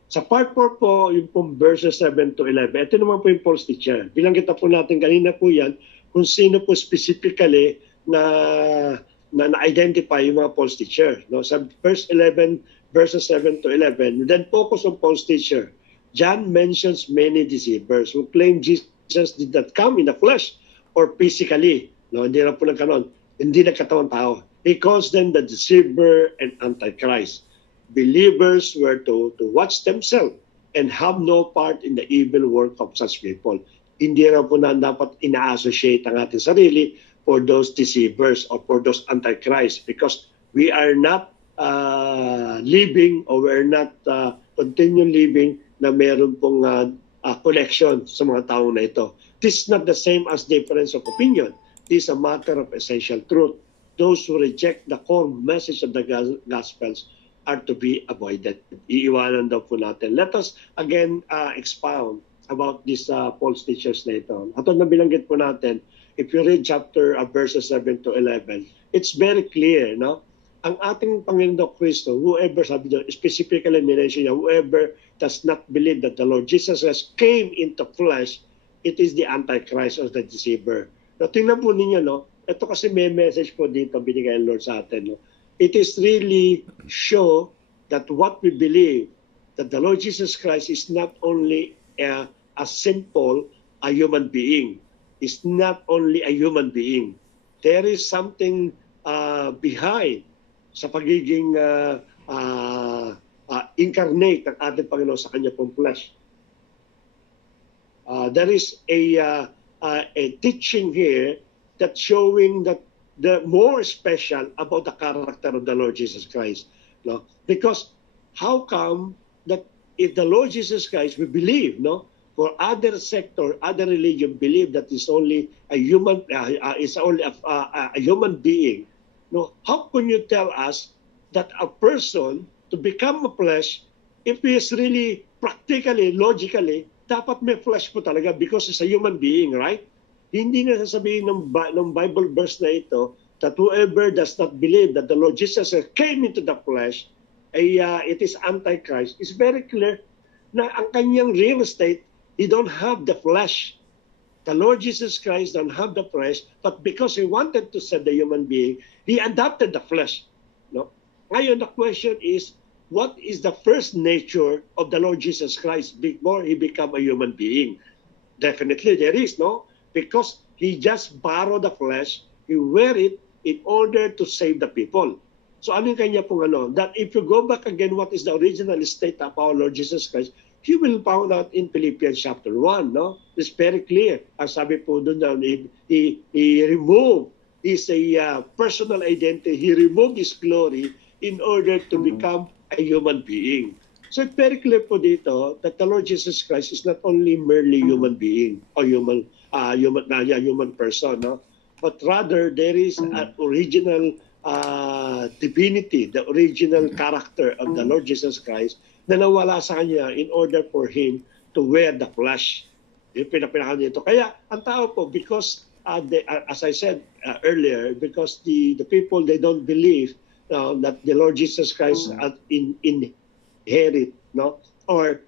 Sa part 4 po, yung pong verses 7 to 11, ito naman po yung false teacher. Bilang kita po natin kanina po yan, kung sino po specifically na na-identify yung mga false teacher. No? Sa verse 11, verses 7 to 11, then focus on false teacher. John mentions many deceivers who claim Jesus did not come in the flesh or physically. No, hindi na po nagkaroon. Hindi nagkatawang tao. He calls them the deceiver and antichrist. Believers were to watch themselves and have no part in the evil work of such people. Hindi na po na dapat ina-associate ang ating sarili for those deceivers or for those antichrist, because we are not living or we're not continue living na meron pong connection sa mga tao na ito. This is not the same as difference of opinion. This is a matter of essential truth. Those who reject the core message of the Gospels are to be avoided. Iiwanan daw po natin. Let us again expound about these false teachers na ito. At na bilanggit po natin, if you read chapter verses 7 to 11, it's very clear, no? Ang ating Panginoon Kristo, whoever, sabi doon, specifically mention niya, whoever does not believe that the Lord Jesus Christ came into flesh, it is the Antichrist or the deceiver. Now, tingnan po ninyo, no? Ito kasi may message po dito binigay ng Lord sa atin. No? It is really show that what we believe, that the Lord Jesus Christ is not only a simple, a human being. Is not only a human being. There is something behind sa pagiging incarnate ng ating Panginoon sa kanya pong flesh. There is a teaching here that showing that the more special about the character of the Lord Jesus Christ. No? Because how come that if the Lord Jesus Christ, we believe, no? For other sector, other religion believe that is only a human, is only a human being. No, how can you tell us that a person to become a flesh, if he is really practically, logically, dapat may flesh po talaga because it's a human being, right? Hindi na sasabihin ng Bible verse na ito that whoever does not believe that the Lord Jesus came into the flesh, it is Antichrist. It's very clear na ang kanyang real estate, he don't have the flesh. The Lord Jesus Christ don't have the flesh, but because he wanted to save the human being, he adopted the flesh. No? Ngayon, the question is, what is the first nature of the Lord Jesus Christ before he became a human being? Definitely there is, no? Because he just borrowed the flesh, he wear it in order to save the people. So ano yung kanya pong ano? That if you go back again, what is the original state of our Lord Jesus Christ? You will find out in Philippians chapter 1, no? It's very clear. Ang sabi po doon na, he removed his personal identity. He removed his glory in order to become a human being. So it's very clear po dito that the Lord Jesus Christ is not only merely human being or human person, no? But rather there is an original divinity, the original character of the Lord Jesus Christ na nawala sa kanya in order for him to wear the flesh. Yung pinapinahan nito. Kaya ang tao po, because as I said earlier, because the people, they don't believe that the Lord Jesus Christ inherit, no, or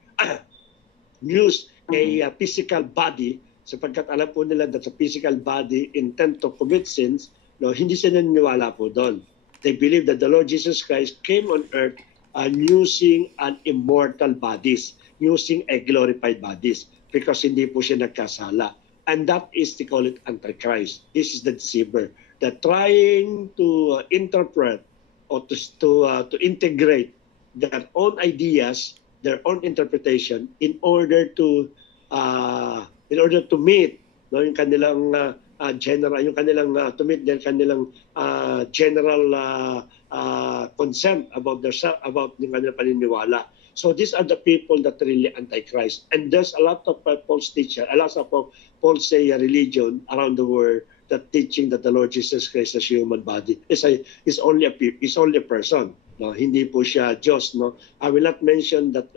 use a physical body, sapagkat alam po nila that the physical body intend to commit sins, no, hindi sila naniniwala po doon. They believe that the Lord Jesus Christ came on earth using an immortal bodies, using a glorified bodies, because hindi po siya nagkasala. And that is, they call it Antichrist. This is the deceiver. They're trying to interpret or to integrate their own ideas, their own interpretation in order to meet, no, yung kanilang general, yung kanilang to meet their kanilang general consent about their about yung kanilang paniniwala. So these are the people that really Antichrist. And there's a lot of false teachers, a lot of false religion around the world that teaching that the Lord Jesus Christ as human body is only a person. No, hindi po siya Diyos. No, I will not mention that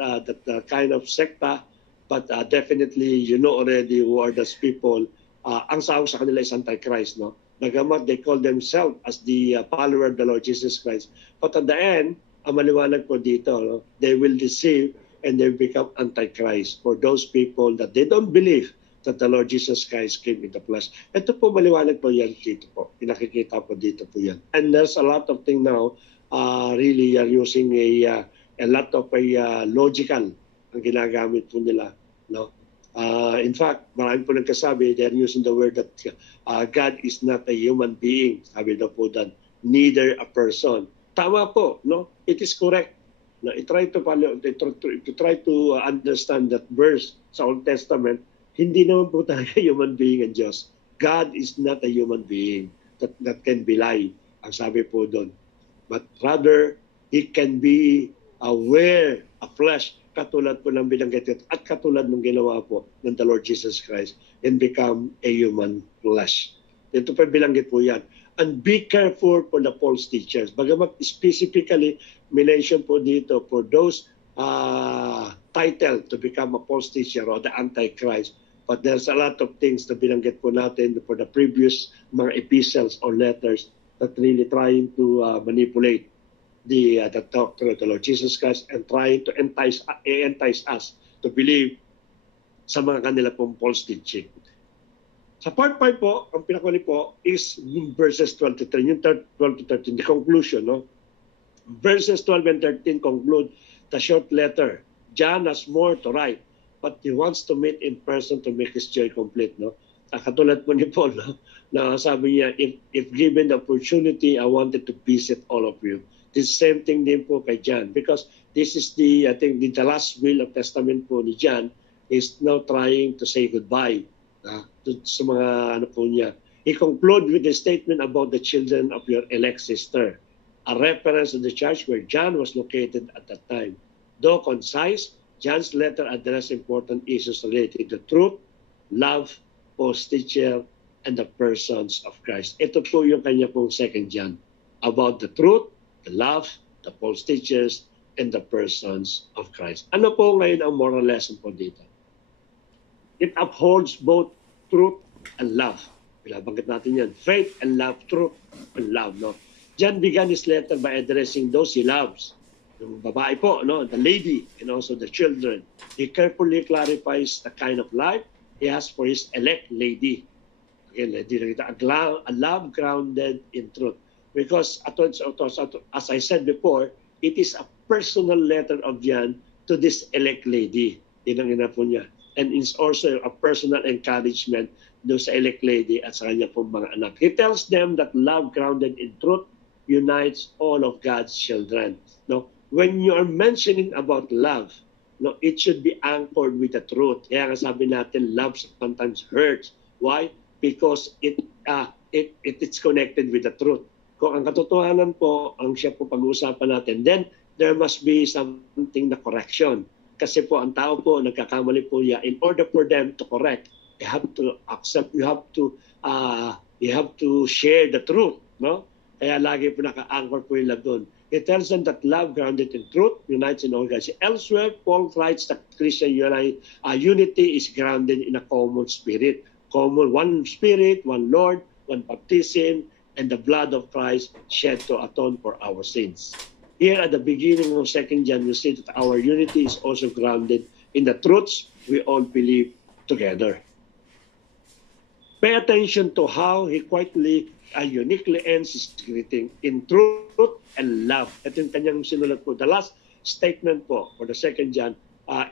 kind of secta, but definitely you know already who are those people. Ang sahog sa kanila is Antichrist. No, Nagamat they call themselves as the follower of the Lord Jesus Christ. But at the end, ang maliwanag po dito, no, they will deceive and they become Antichrist for those people that they don't believe that the Lord Jesus Christ came in the flesh. Ito po, maliwanag po yan dito po. Pinakikita po dito po yan. And there's a lot of things now, really are using a lot of logical ang ginagamit po nila. No? In fact, marami po nagkasabi, they're using the word that God is not a human being. Sabi daw po dan, neither a person. Tama po, no? It is correct. No, try to understand that verse sa Old Testament, hindi naman po talaga human being ang Diyos. God is not a human being that can be lie, ang sabi po doon. But rather, He can be aware of flesh, katulad po ng binanggit at katulad ng ginawa po ng the Lord Jesus Christ and become a human flesh. Ito pa bilanggit po yan. And be careful for the false teachers. Bagamat specifically, mention po dito for those title to become a false teacher or the Antichrist. But there's a lot of things na binanggit po natin for the previous mga epistles or letters that really trying to manipulate the doctrine of the Lord Jesus Christ and trying to entice us to believe sa mga kanila pong false teaching. Sa part 5 po, ang pinakuli po is verses 12 to 13, yung 12 to 13, the conclusion. No? Verses 12 and 13 conclude the short letter. John has more to write, but he wants to meet in person to make his joy complete. No? Katulad po ni Paul, no? Na sabi niya, if given the opportunity, I wanted to visit all of you. The same thing din po kay John, because this is I think the last will of testament po ni John is now trying to say goodbye sa mga ano po niya. He conclude with a statement about the children of your elect sister, a reference to the church where John was located at that time. Though concise, John's letter addressed important issues related to truth, love, false teacher, and the persons of Christ. Ito po yung kanya pong 2 John, about the truth, the love, the false teachers, and the persons of Christ. Ano po ngayon ang moral lesson po dito? It upholds both truth and love. Binabanggit natin yan. Faith and love, truth and love. No? John began his letter by addressing those he loves. Yung babae po, no? The lady, and also the children. He carefully clarifies the kind of life he has for his elect lady. Again, a love grounded in truth. Because as I said before, it is a personal letter of John to this elect lady. Yun ang ina po niya. And it's also a personal encouragement do sa elect lady at sa kanya pong mga anak. He tells them that love grounded in truth unites all of God's children. No? When you are mentioning about love, no, it should be anchored with the truth. Kaya sabi natin, love sometimes hurts. Why? Because it's connected with the truth. Kung ang katotohanan po, ang siya po pag-uusapan natin, then there must be something na correction. Kasi po ang tao po nagkakamali po niya. In order for them to correct, you have to accept, you have to share the truth, no? Kaya lagi po naka-anchor po yung love doon. It tells them that love grounded in truth unites in all guys. Elsewhere, Paul writes that Christian unity is grounded in a common spirit. One spirit, one Lord, one baptism, and the blood of Christ shed to atone for our sins. Here at the beginning of 2 John, we see that our unity is also grounded in the truths we all believe together. Pay attention to how he quietly and uniquely ends his greeting in truth and love. Ito yung kanyang sinulat po. The last statement po for the 2 John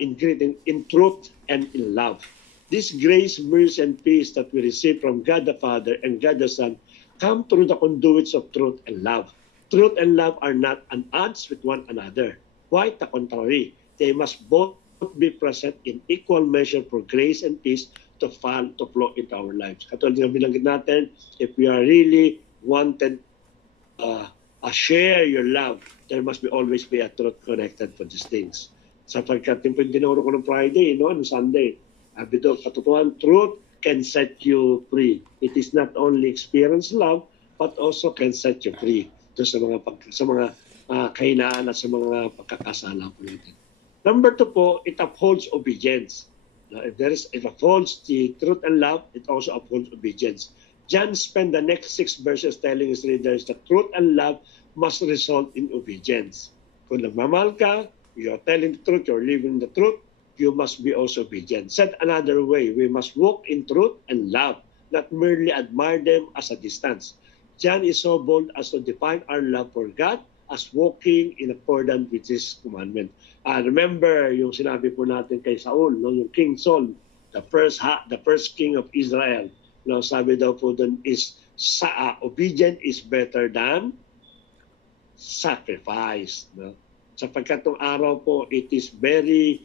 in greeting in truth and in love. This grace, mercy, and peace that we receive from God the Father and God the Son come through the conduits of truth and love. Truth and love are not at odds with one another. Quite the contrary. They must both be present in equal measure for grace and peace to flow into our lives. Katulad ng binanggit natin, if we are really wanted share your love, there must always be a truth connected for these things. Sapagkat yung tinuro ko ng Friday, no, ng Sunday, sabi doon, katotohanan, truth can set you free. It is not only experience love, but also can set you free sa mga kahinaan at sa mga pagkakasala po natin. Number 2 po, it upholds obedience. Now, if it upholds the truth and love, it also upholds obedience. John spent the next 6 verses telling his readers that truth and love must result in obedience. Kung nagmamahal ka, you are telling the truth, you are living the truth, you must be also obedient. Said another way, we must walk in truth and love, not merely admire them as a distance. John is so bold as to define our love for God as walking in accordance with His commandment. Remember yung sinabi po natin kay Saul, no? Yung King Saul, the first king of Israel. No, sabi daw po doon is obedient is better than sacrifice. No? Sapagkat itong araw po, it is very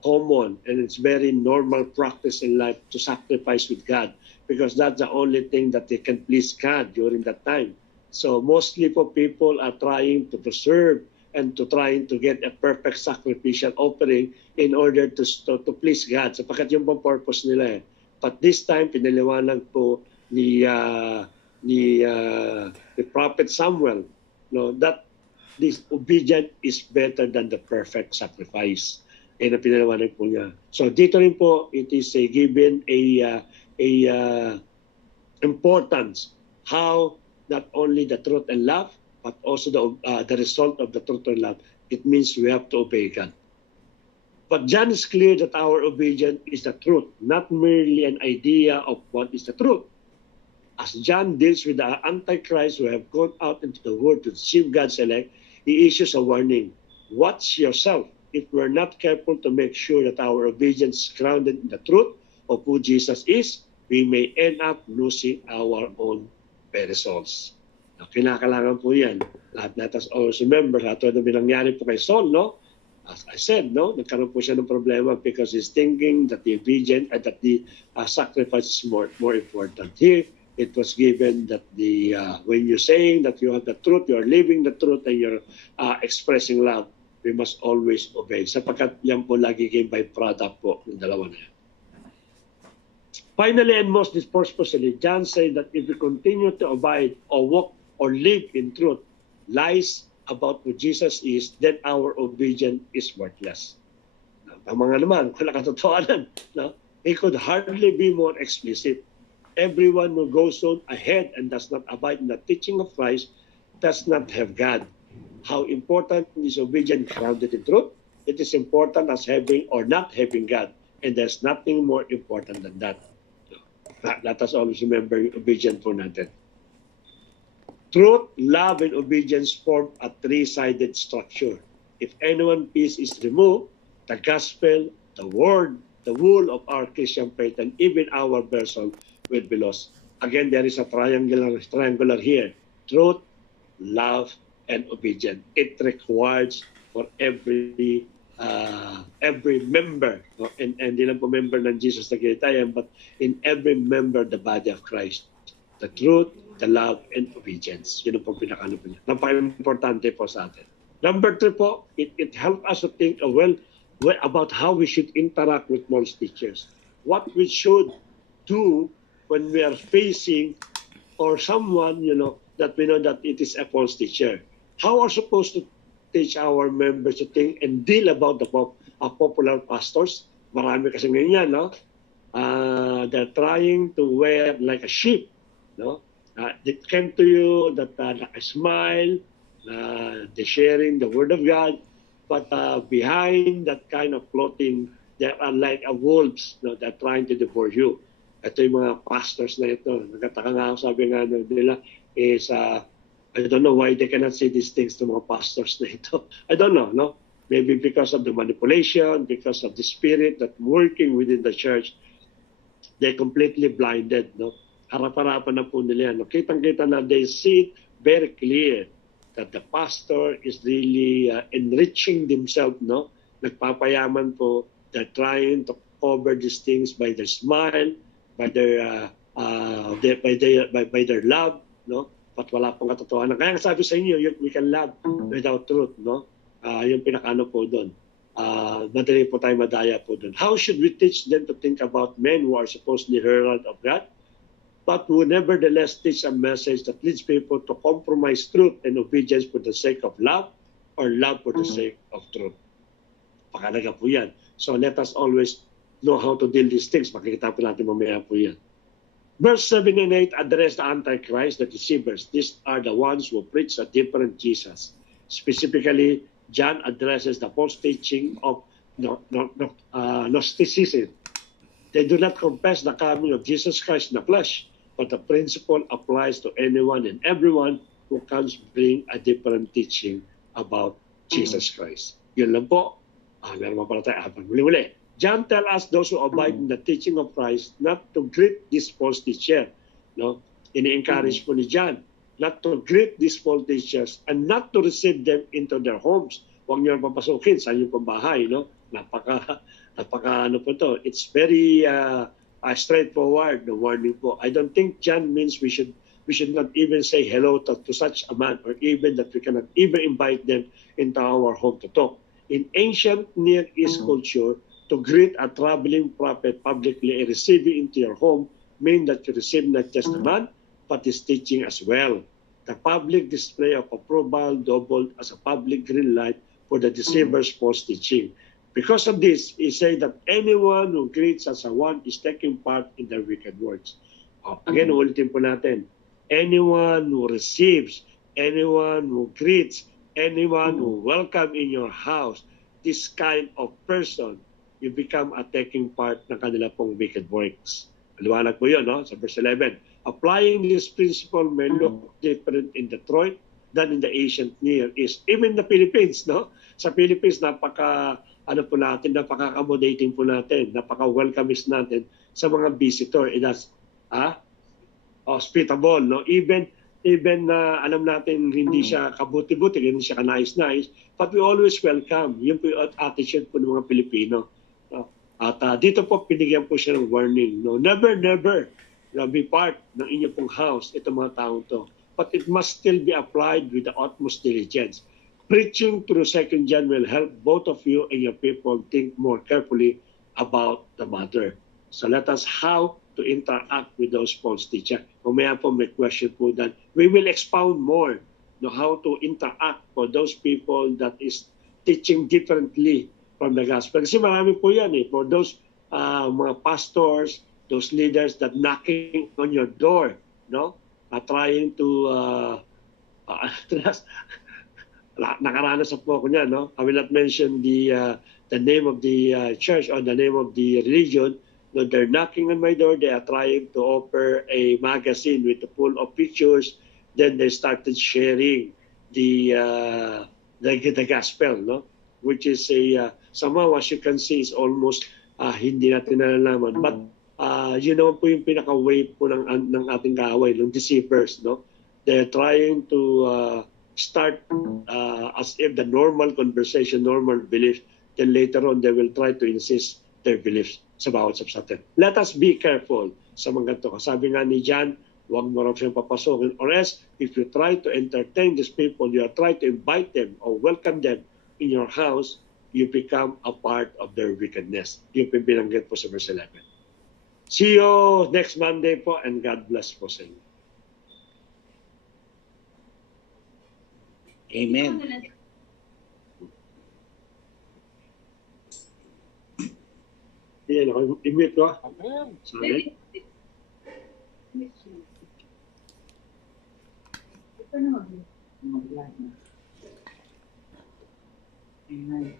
common and it's very normal practice in life to sacrifice with God because that's the only thing that they can please God during that time. So mostly po people are trying to preserve and to trying to get a perfect sacrificial offering in order to please God. Sapagkat yung pong purpose nila eh. But this time, pinaliwanag po ni Prophet Samuel, no, that this obedient is better than the perfect sacrifice. And pinaliwanag po niya. So dito rin po, it is given a importance how not only the truth and love, but also the result of the truth and love. It means we have to obey God. But John is clear that our obedience is the truth, not merely an idea of what is the truth. As John deals with the Antichrist who have gone out into the world to deceive God's elect, he issues a warning. Watch yourself if we're not careful to make sure that our obedience is grounded in the truth of who Jesus is, we may end up losing our own very souls. Kinakailangan po yan. Let us always remember, hatod na binangyari po kay Saul, no? As I said, no, nagkaroon po siya ng problema because he's thinking that the obedience and that the sacrifice is more important. Here, it was given that when you're saying that you have the truth, you are living the truth, and you're expressing love, we must always obey. Sapagkat yan po lagi kayong byproduct po ng dalawa na yan. Finally, and most disproportionately, John said that if we continue to abide or walk or live in truth, lies about who Jesus is, then our obedience is worthless. Tama nga naman, kung nakatotohanan, no? It could hardly be more explicit. Everyone who goes on ahead and does not abide in the teaching of Christ does not have God. How important is obedience grounded in truth? It is important as having or not having God, and there's nothing more important than that. Let us always remember obedience po natin. Truth, love, and obedience form a three-sided structure. If anyone's piece is removed, the gospel, the word, the wool of our Christian faith, and even our person will be lost. Again, there is a triangular here. Truth, love, and obedience. It requires for every member, no? and hindi lang po member ng Jesus na ginitayan, but in every member, the body of Christ. The truth, the love, and obedience. Yun po pinakano po niya. Napaka-importante po sa atin. Number 3 po, it helps us to think well about how we should interact with false teachers. What we should do when we are facing or someone, that we know that it is a false teacher. How are we supposed to teach our members to think and deal about the popular pastors? Marami kasi ngayon yan, no? They're trying to wear like a sheep, no? They came to you that like a smile, they're sharing the word of God, but behind that kind of clothing, they are like wolves, no? They're trying to devour you. Ito yung mga pastors na ito. Nagkataka nga ako, sabi nga nila, is I don't know why they cannot say these things to mga pastors na ito. I don't know, no? Maybe because of the manipulation, because of the spirit that working within the church, they're completely blinded, no? Harap-harapan na po nila yan. No? Kitang-kita na they see it very clear that the pastor is really enriching themselves, no? Nagpapayaman po. They're trying to cover these things by their smile, by their love, no? But wala pong katotohanan. Kaya sabi sa inyo, we can love without truth, no? Yung pinakano po doon. Madali po tayo madaya po doon. How should we teach them to think about men who are supposedly herald of God, but who nevertheless teach a message that leads people to compromise truth and obedience for the sake of love or love for the sake of truth? Pakalaga po yan. So let us always know how to deal these things. Makikita po natin mamaya po yan. Verse 7 and 8 address the Antichrist, the deceivers. These are the ones who preach a different Jesus. Specifically, John addresses the false teaching of Gnosticism. They do not confess the coming of Jesus Christ in the flesh, but the principle applies to anyone and everyone who comes bring a different teaching about Jesus Christ. Yun lang po. Meron pa pala tayo habang muli-muli. John tell us those who abide in the teaching of Christ not to greet this false teacher. No? Ini-encourage po ni John not to greet these false teachers and not to receive them into their homes. Huwag niyo papasukin sa inyong pambahay. No? Napaka ano po to. It's very straightforward, the warning po. I don't think John means we should not even say hello to such a man, or even that we cannot even invite them into our home to talk. In ancient Near East culture, to greet a traveling prophet publicly and receive it into your home mean that you receive not just a man, but his teaching as well. The public display of approval doubled as a public green light for the deceiver's false teaching. Because of this, he said that anyone who greets as a one is taking part in their wicked works. Again, ulitin po natin. Anyone who receives, anyone who greets, anyone who welcome in your house, this kind of person, you become a taking part ng kanila pong wicked works. Aliwanag po yun, no? Sa verse 11. Applying this principle may look different in Detroit than in the ancient Near East. Even the Philippines, no? Sa Philippines, napaka-accommodating po natin, napaka-welcomist natin sa mga visitor. That's hospitable, no? Even alam natin hindi siya kabuti-buti, hindi siya kanais-nais, but we always welcome. Yun po yung attitude po ng mga Pilipino. No? At dito po pinigyan po siya ng warning, no? Never be part ng inyong pong house itong mga taong to. But it must still be applied with the utmost diligence. Preaching through 2 John will help both of you and your people think more carefully about the matter. So let us how to interact with those false teachers. Mamaya po may question po that we will expound more how to interact for those people that is teaching differently from the gospel. Kasi marami po yan for those mga pastors, those leaders that knocking on your door, no? Trying to nakaranas po ako niyan, no? I will not mention the name of the church or the name of the religion. No, they're knocking on my door. They are trying to offer a magazine with full of pictures. Then they started sharing the gospel, no? Which is somehow, as you can see, is almost hindi natin nalalaman. But yun naman po yung pinaka-way po ng ating kaaway, ng deceivers, no? They're trying to start as if the normal conversation, normal belief, then later on they will try to insist their beliefs sa bawat substantive. Let us be careful sa mga ganito. Sabi nga ni John, huwag mo raw siyang papasokin. Or else, if you try to entertain these people, you are trying to invite them or welcome them in your house, you become a part of their wickedness. Yung binanggit po sa verse 11. See you next Monday po, and God bless po sa inyo. Amen. Yan ako, i-mute ko. Sorry. Amen.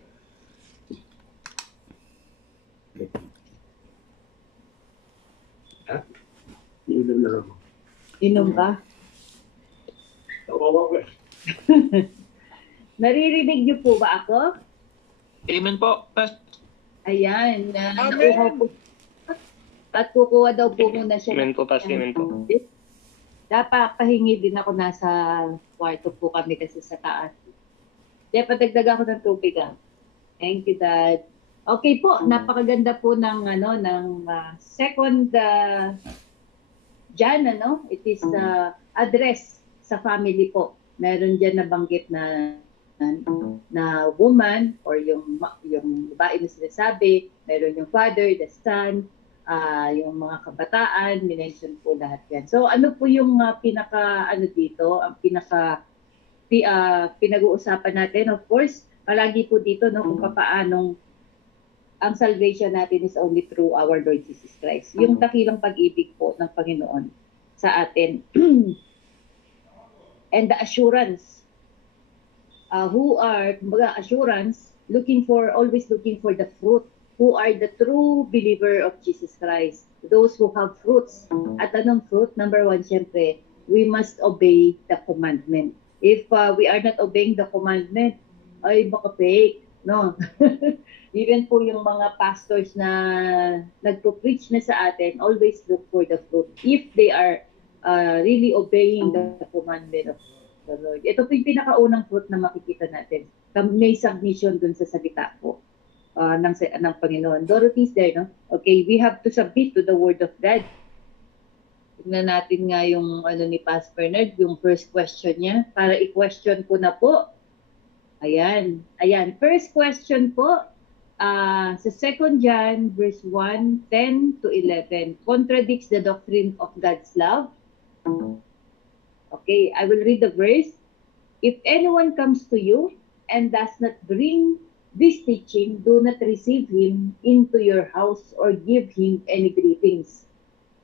Inom na ako. Inom ka? Tawawa ko. Naririnig niyo po ba ako? Amen po. Ayan. Nauuhaw po. At kukuha daw po muna siya. Amen po, Pastor. Amen po. Dapat pahingi din ako, nasa kwarto po kami kasi sa taas. Kaya padagdag ako ng tubig. Thank you, Dad. Okay po, napakaganda po ng second John, It is address sa family po. Meron diyan nabanggit na woman or yung babae na sinasabi, meron yung father, the son, yung mga kabataan, minention po lahat yan. So ano po yung dito, ang pinag-uusapan natin, of course, palagi po dito kung paanong ang salvation natin is only through our Lord Jesus Christ. Yung dakilang pag-ibig po ng Panginoon sa atin. And the assurance, assurance always looking for the fruit. Who are the true believer of Jesus Christ? Those who have fruits. At anong fruit? Number one, syempre, we must obey the commandment. If we are not obeying the commandment, ay baka fake, no? Even po yung mga pastors na nagpo-preach na sa atin, always look for the fruit. If they are really obeying the commandment of the Lord. Ito po yung pinakaunang fruit na makikita natin. May submission dun sa salita po ng Panginoon. Dorothy's there, no? Okay, we have to submit to the Word of God. Tignan natin nga yung ni Pastor Bernard, yung first question niya, para i-question ko na po. Ayan. First question po, sa 2 John verse 1, 10 to 11, contradicts the doctrine of God's love. Okay, I will read the verse. If anyone comes to you and does not bring this teaching, do not receive him into your house or give him any greetings.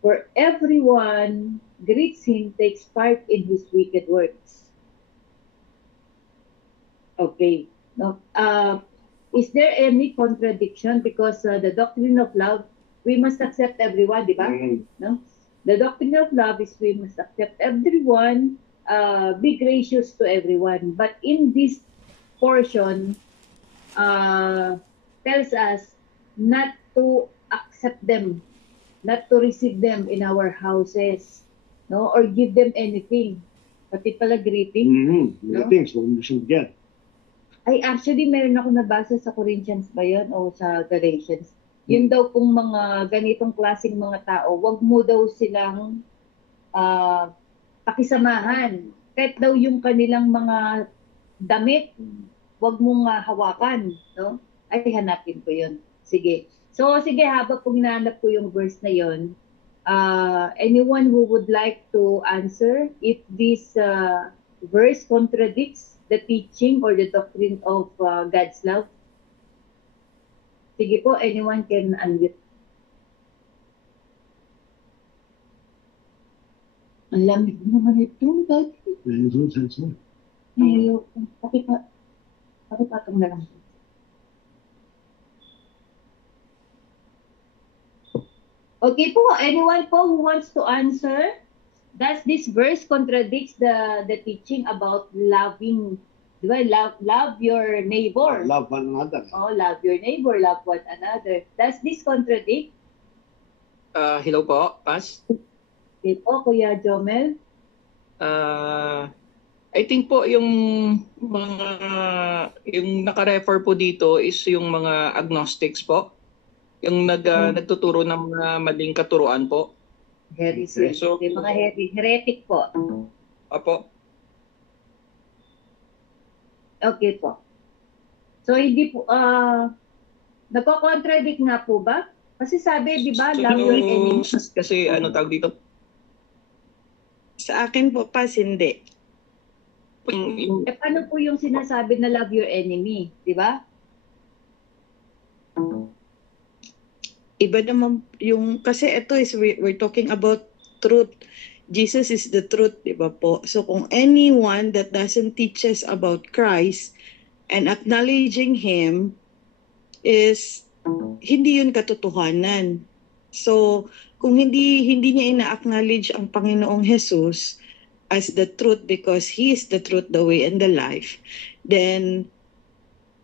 For everyone greets him takes part in his wicked works. Okay. No, is there any contradiction? Because the doctrine of love, we must accept everyone, di ba? No? The doctrine of love is we must accept everyone, be gracious to everyone. But in this portion, tells us not to accept them, not to receive them in our houses, no, or give them anything. Pati pala greeting. Greetings, no? You should get. Ay, actually, meron ako nabasa sa Corinthians ba yun o sa Galatians. Yun daw kung mga ganitong klaseng mga tao, wag mo daw silang pakisamahan. Kahit daw yung kanilang mga damit, wag mong hawakan. No? Ay, hanapin ko yun. Sige. So, sige, habang kung hinahanap ko yung verse na yun, anyone who would like to answer if this verse contradicts the teaching or the doctrine of God's love? Sige po, anyone can unmute. Ang lamig naman ito. Bakit? Pakipatong na lang. Okay po, anyone po who wants to answer? Does this verse contradicts the teaching about loving, diba? Love your neighbor. Love one another. Oh, love your neighbor, love one another. Does this contradict? Hello po, Pas. Okay po, Kuya Jomel. I think po yung naka-refer po dito is yung mga agnostics po. Yung nagtuturo ng mga maling katuruan po. Heresy. So, yung mga heretic po. Apo. Okay po. So, hindi po, nagko-contradict nga po ba? Kasi sabi, di ba, love your enemy. Kasi ano tawag dito? Sa akin po, Pas, hindi. Paano po yung sinasabi na love your enemy? Di ba? Iba naman yung, kasi ito is, we're talking about truth. Jesus is the truth, di ba po? So kung anyone that doesn't teach us about Christ and acknowledging Him is, hindi yun katotohanan. So kung hindi niya ina-acknowledge ang Panginoong Jesus as the truth because He is the truth, the way, and the life, then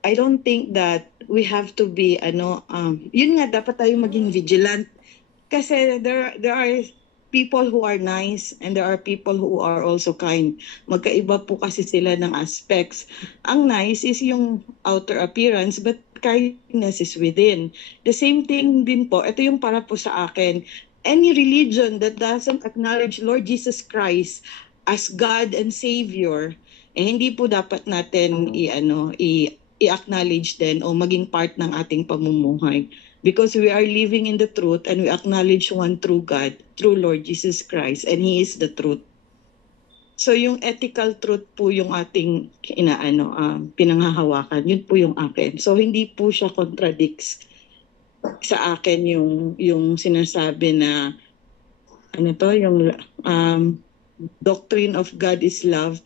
I don't think that we have to be yun nga, dapat tayo maging vigilant kasi there are people who are nice and there are people who are also kind. Magkaiba po kasi sila ng aspects. Ang nice is yung outer appearance but kindness is within. The same thing din po, ito yung para po sa akin, any religion that doesn't acknowledge Lord Jesus Christ as God and Savior, hindi po dapat natin i-acknowledge din o maging part ng ating pamumuhay. Because we are living in the truth and we acknowledge one true God, true Lord Jesus Christ, and He is the truth. So yung ethical truth po yung ating pinanghahawakan, yun po yung akin. So hindi po siya contradicts sa akin yung sinasabi na yung doctrine of God is love.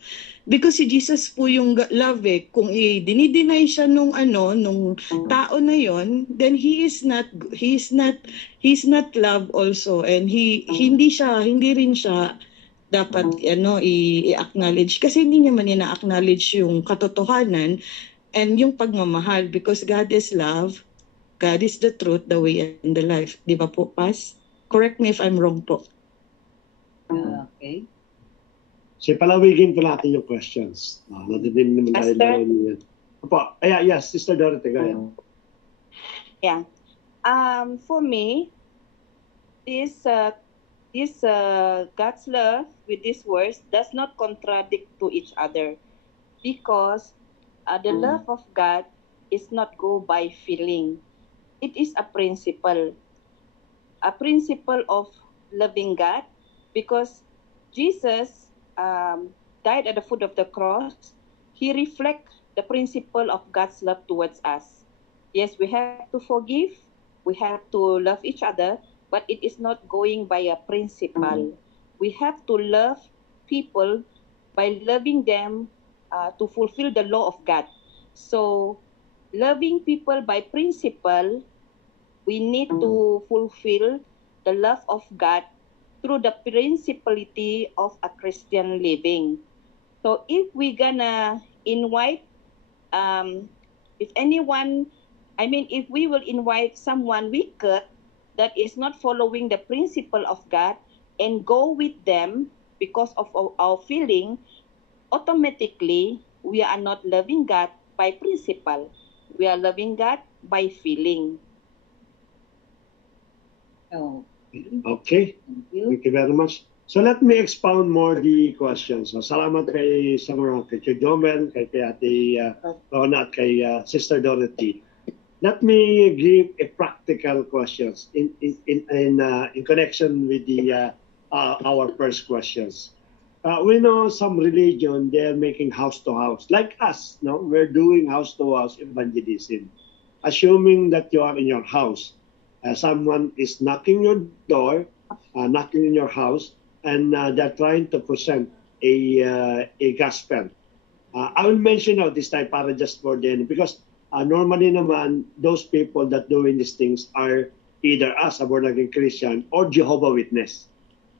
Because si Jesus po yung love eh. Kung i-dinideny siya nung tao na yon, then he's not love also, and hindi rin siya dapat i-acknowledge kasi hindi niya man ina-acknowledge yung katotohanan and yung pagmamahal, because God is love, God is the truth, the way, and the life. Di ba po, Pas? Correct me if I'm wrong po. Okay. So, palawigin po natin yung questions. Nadidim naman tayo Pastor? niyan. Opo, yes, Sister Dorothy, go ahead. Yeah. For me, this God's love with these words does not contradict to each other, because the love of God is not go by feeling. It is a principle of loving God, because Jesus died at the foot of the cross. He reflects the principle of God's love towards us. Yes, we have to forgive, we have to love each other, but it is not going by a principle. We have to love people by loving them to fulfill the law of God. So, loving people by principle, we need to fulfill the love of God through the principality of a Christian living. So if we gonna invite, if we will invite someone wicked that is not following the principle of God and go with them because of our feeling, automatically we are not loving God by principle. We are loving God by feeling. Oh, Okay. thank you. Thank you very much. So let me expound more the questions. So, salamat kay kay Jomel, kay Ate Rona, at kay Sister Dorothy. Let me give a practical questions in connection with the our first questions. We know some religion, they're making house to house, like us. No, we're doing house to house evangelism, assuming that you are in your house. Someone is knocking your door, knocking in your house, and they're trying to present a gospel. I will mention out this time para just for them, because normally naman those people that doing these things are either us, a born-again Christian, or Jehovah Witness.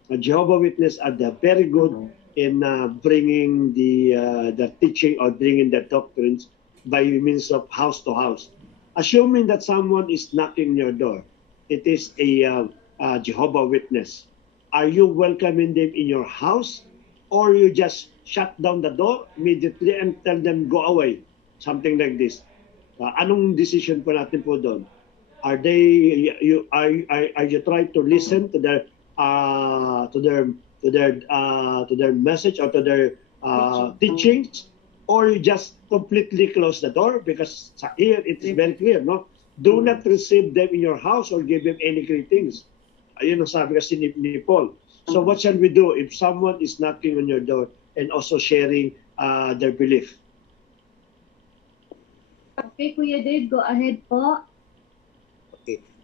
Jehovah Witness are very good in bringing the teaching or bringing the doctrines by means of house to house. Assuming that someone is knocking your door, it is a Jehovah Witness. Are you welcoming them in your house, or you just shut down the door immediately and tell them go away? Something like this. Anong decision po natin po doon? Are you trying to listen to their message or to their teachings, or you just completely close the door? Because here it is very clear, no? Do not receive them in your house or give them any greetings. Ayun ang sabi kasi ni Paul. So what shall we do if someone is knocking on your door and also sharing their belief? Okay, Kuya Dave, go ahead po.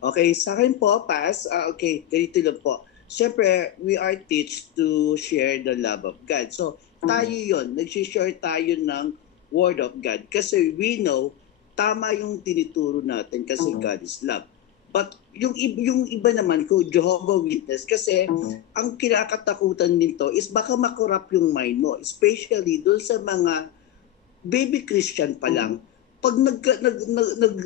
Okay, sa akin po, Pas, okay, ganito lang po. Siyempre, we are taught to share the love of God. So, tayo yun, nagsishare tayo ng Word of God. Kasi we know, tama yung tinituro natin kasi God is love. But yung iba naman ko, Jehovah Witness, kasi ang kinakatakutan nito is baka makorap yung mind mo. Especially doon sa mga baby Christian pa lang. Pag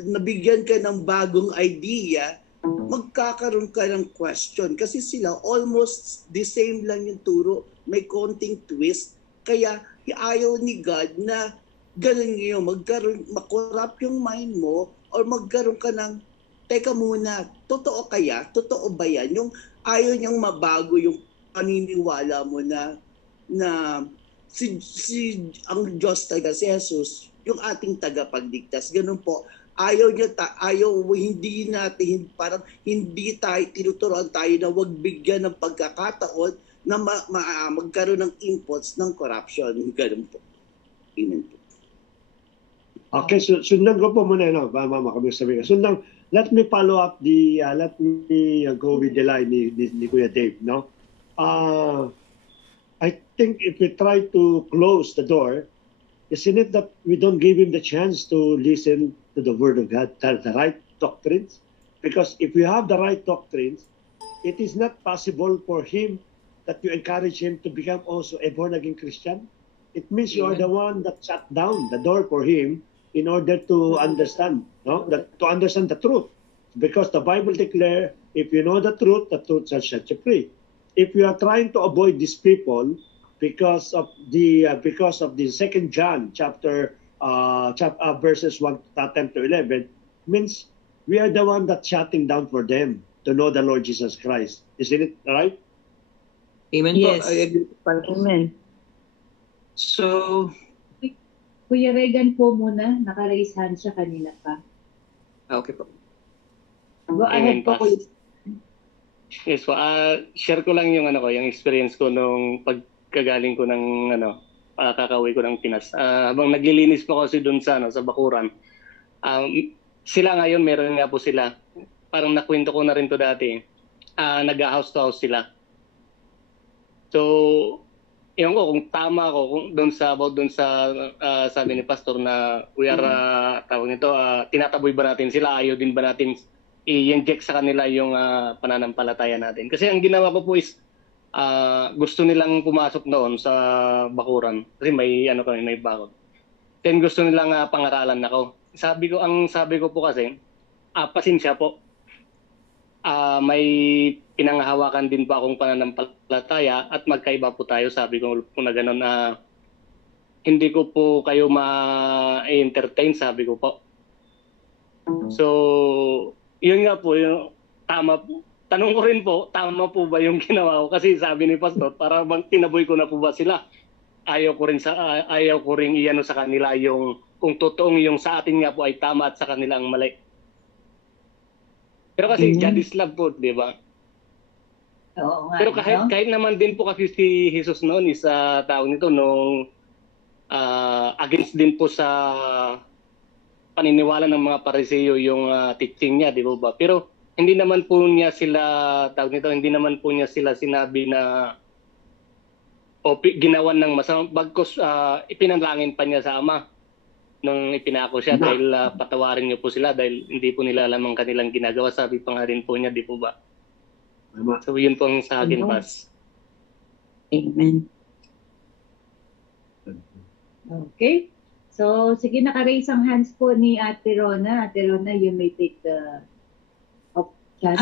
nabigyan ka ng bagong idea, magkakaroon ka ng question. Kasi sila almost the same lang yung turo. May konting twist. Kaya ayaw ni God na ganun yun. Makorap yung mind mo or magkaroon ka ng teka muna, totoo kaya? Totoo ba yan? Yung ayaw niyang mabago yung paniniwala mo na ang Diyos talaga, si Jesus, yung ating tagapagligtas. Ganun po. Hindi tayo tinuturoan tayo na wag bigyan ng pagkakataon na magkaroon ng impulse ng corruption. Ganun po. Amen po. Okay, sundan ko po muna, no? Mama, kami sabihin. Sundan, let me follow up let me go with the line ni Kuya Dave, no? think if we try to close the door, isn't it that we don't give him the chance to listen to the Word of God, the right doctrines? Because if we have the right doctrines, it is not possible for him that you encourage him to become also a born-again Christian. It means you are the one that shut down the door for him in order to understand, to understand the truth. Because the Bible declares, if you know the truth shall set you free. If you are trying to avoid these people because of the 2 John chapter verses 1 10 to 11, means we are the one that's shutting down for them to know the Lord Jesus Christ. Isn't it right? Amen Yes. po. I agree. Amen. So, Kuya Regan po muna, naka-raise hand siya kanina pa. okay po. Go ahead po, Kuya. Yes po, share ko lang yung yung experience ko nung pagkagaling ko ng kakauwi ko ng Pinas. Habang naglilinis po kasi doon sa bakuran. Sila ngayon, meron nga po sila. Parang nakwento ko na rin to dati. Nag-house to house sila. So, yun ko kung tama ako kung doon sa sabi ni pastor na we are tinataboy ba natin sila, ayaw din ba natin i-inject sa kanila yung pananampalataya natin. Kasi ang ginawa ko po is gusto nilang pumasok noon sa bakuran kasi may may bakod. Then gusto nilang pangaralan ako. Sabi ko po kasi pasensya po. May pinanghahawakan din po akong pananampalataya at magkaiba po tayo. Sabi ko po na gano'n hindi ko po kayo ma-entertain, sabi ko po. So, yun nga po, tama po. Tanong ko rin po, tama po ba yung ginawa ko? Kasi sabi ni Pastor, para bang tinaboy ko na po ba sila? Ayaw ko rin iano sa kanila yung kung totoong yung sa atin nga po ay tama at sa kanila ang mali. Pero kasi God is love po, di ba? Oo nga. Pero kahit naman din po kasi si Jesus noon is tawag nito nung against din po sa paniniwala ng mga Pariseo yung teaching niya, di ba? Pero hindi naman po niya sinabi na ginawan ng masama, bagkus ipinanalangin pa niya sa Ama nung ipinako siya dahil patawarin niyo po sila dahil hindi po nila alam ang kanilang ginagawa. Sabi pa nga rin po niya, di po ba? So yun po ang sa akin, Pas. Amen. Okay. So, sige, naka-raise ang hands po ni Ate Rona. Ate Rona, you may take the chance.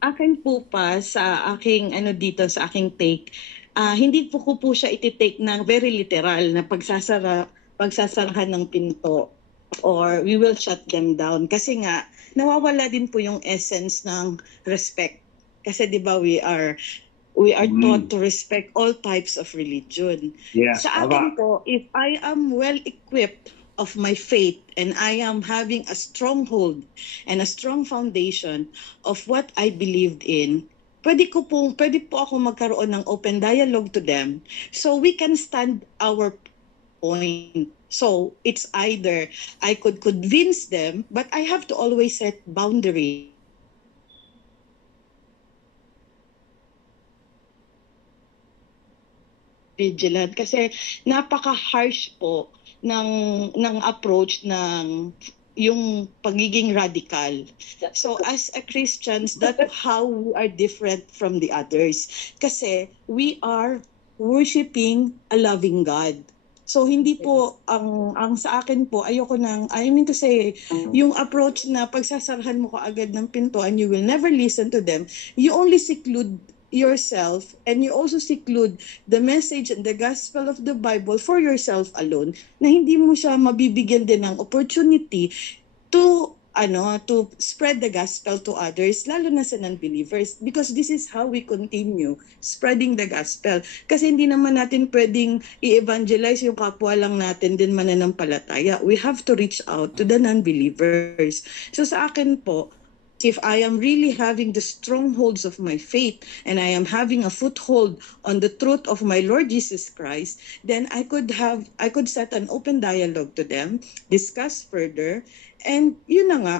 Akin po pa sa aking dito sa aking take, hindi po ko po siya iti-take ng very literal na pagsasarahan ng pinto or we will shut them down. Kasi nga, nawawala din po yung essence ng respect. Kasi di ba we are taught to respect all types of religion. Yes, Sa akin po, if I am well equipped of my faith and I am having a stronghold and a strong foundation of what I believed in, pwede po ako magkaroon ng open dialogue to them so we can stand our point. So it's either I could convince them, but I have to always set boundaries. Vigilant kasi napaka-harsh po ng approach ng yung pagiging radical. So as a Christians, that's how we are different from the others. Kasi we are worshiping a loving God. So hindi po ang sa akin po, I mean to say, yung approach na pagsasarahan mo kaagad ng pinto and you will never listen to them, you only seclude yourself and you also seclude the message and the gospel of the Bible for yourself alone, na hindi mo siya mabibigyan din ng opportunity to spread the gospel to others, lalo na sa non-believers, because this is how we continue spreading the gospel. Kasi hindi naman natin pwedeng i-evangelize yung kapwa lang natin din mananampalataya. We have to reach out to the non-believers. So sa akin po, if I am really having the strongholds of my faith and I am having a foothold on the truth of my Lord Jesus Christ, then I could set an open dialogue to them, discuss further, and yun na nga,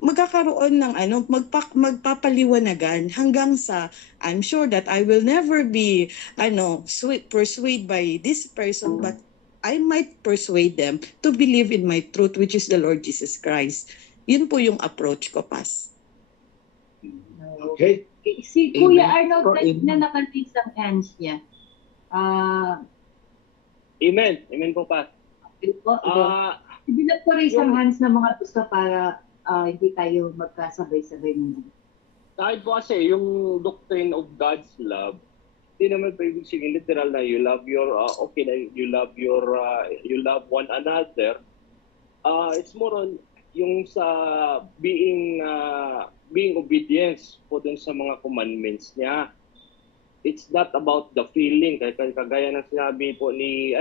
magkakaroon ng magpapaliwanagan hanggang sa I'm sure that I will never be persuaded by this person, but I might persuade them to believe in my truth, which is the Lord Jesus Christ. Yun po yung approach ko, Pas. Okay. Si Kuya Arnold na nakalinis ang hands niya. Amen. Amen po, Pas. Bilang ko rin ang hands ng mga gusto para hindi tayo magkasabay-sabay naman. Kahit po kasi yung doctrine of God's love, hindi naman pa ibig sabihin literal na you love your you love one another. It's more on yung sa being obedience po dun sa mga commandments niya. It's not about the feeling, kagaya ng sinabi po ni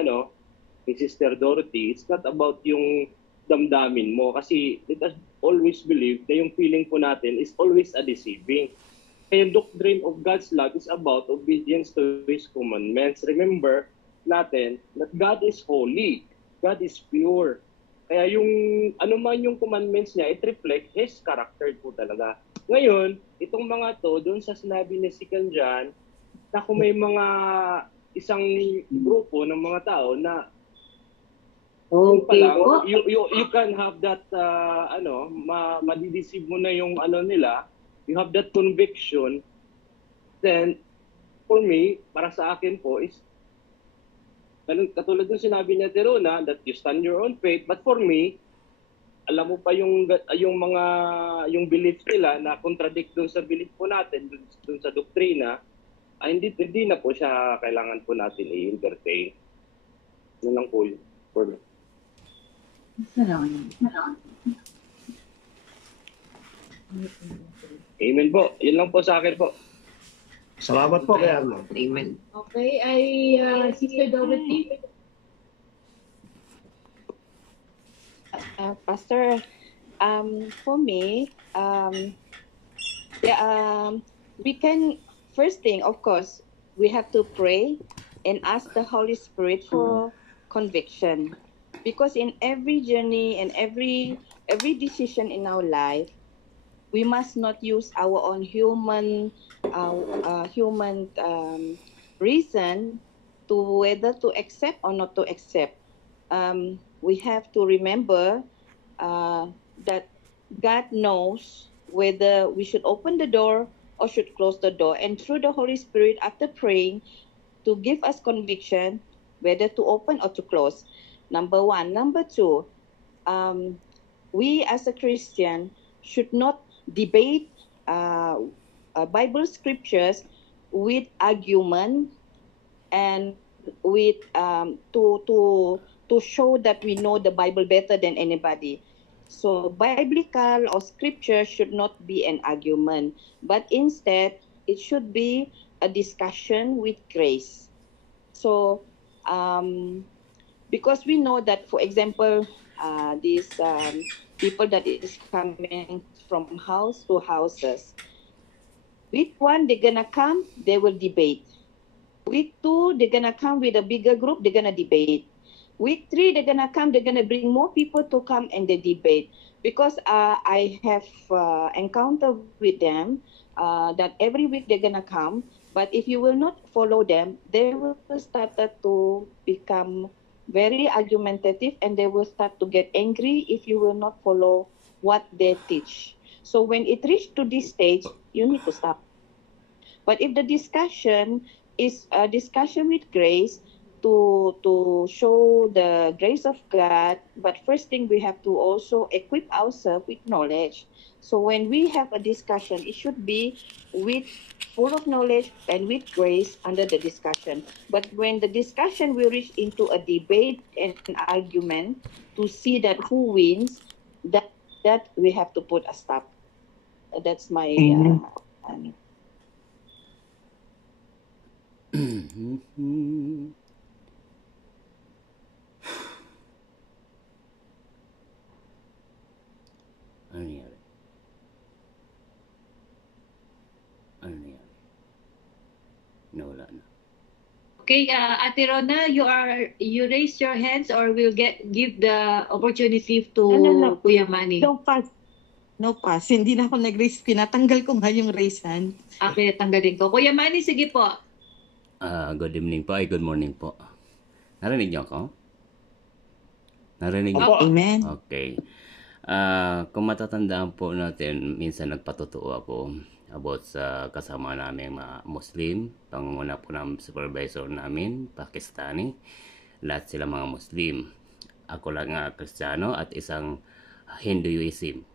Sister Dorothy, it's not about yung damdamin mo kasi let us always believe na yung feeling po natin is always a deceiving. Kaya yung doctrine of God's love is about obedience to His commandments. Remember natin that God is holy, God is pure. Kaya yung ano man yung commandments niya, it reflects His character po talaga. Ngayon, itong mga to, doon sa sinabi ni Second John, na kung may mga isang grupo ng mga tao na you can have that madideceive mo na yung nila, you have that conviction, then for me, para sa akin po is katulad ng sinabi ni Terona that you stand your own faith, but for me, alam mo pa yung belief nila na contradict doon sa belief po natin, doon sa doktrina, hindi na po siya kailangan po natin i-entertain. Yun lang po yun for me. Amen po. Yun lang po sa akin po. Salamat po kay Arnold. Amen. Okay, Sister Dorothy. Pastor, for me, we can, first thing, of course, we have to pray and ask the Holy Spirit for conviction. Because in every journey and every decision in our life, we must not use our own human reason to whether to accept or not to accept. We have to remember that God knows whether we should open the door or should close the door. And through the Holy Spirit, after praying, to give us conviction whether to open or to close. Number one. Number two, we as a Christian should not debate Bible scriptures with argument and with to show that we know the Bible better than anybody. So biblical or scripture should not be an argument, but instead it should be a discussion with grace. So because we know that, for example, these people that is coming from house to houses, week one they're gonna come, they will debate. Week two they're gonna come with a bigger group, they're gonna debate. Week three they're gonna come, they're gonna bring more people to come and they debate. Because I have encountered with them that every week they're gonna come, but if you will not follow them, they will start to become very argumentative and they will start to get angry if you will not follow what they teach. So when it reaches to this stage, you need to stop. But if the discussion is a discussion with grace to show the grace of God, but first thing we have to also equip ourselves with knowledge. So when we have a discussion, it should be with full of knowledge and with grace under the discussion. But when the discussion will reach into a debate and an argument to see that who wins, that we have to put a stop. That's my Ano nangyari? Nawala na. Okay, Ate Rona, you raise your hands or we'll give the opportunity to No. Kuya Manny. No, No pass. Hindi na ako nag-raise. Pinatanggal ko nga yung raise hand. Tanggalin ko. Kuya Manny, sige po. Good evening po. Ay, good morning po. Narinig niyo ako? Narinig niyo? Opo. Amen. Okay. Kung matatandaan po natin, minsan nagpatotoo ako about sa kasama namin mga Muslim. Pangunguna po ng supervisor namin, Pakistani. Lahat sila mga Muslim. Ako lang Kristiyano at isang Hinduism.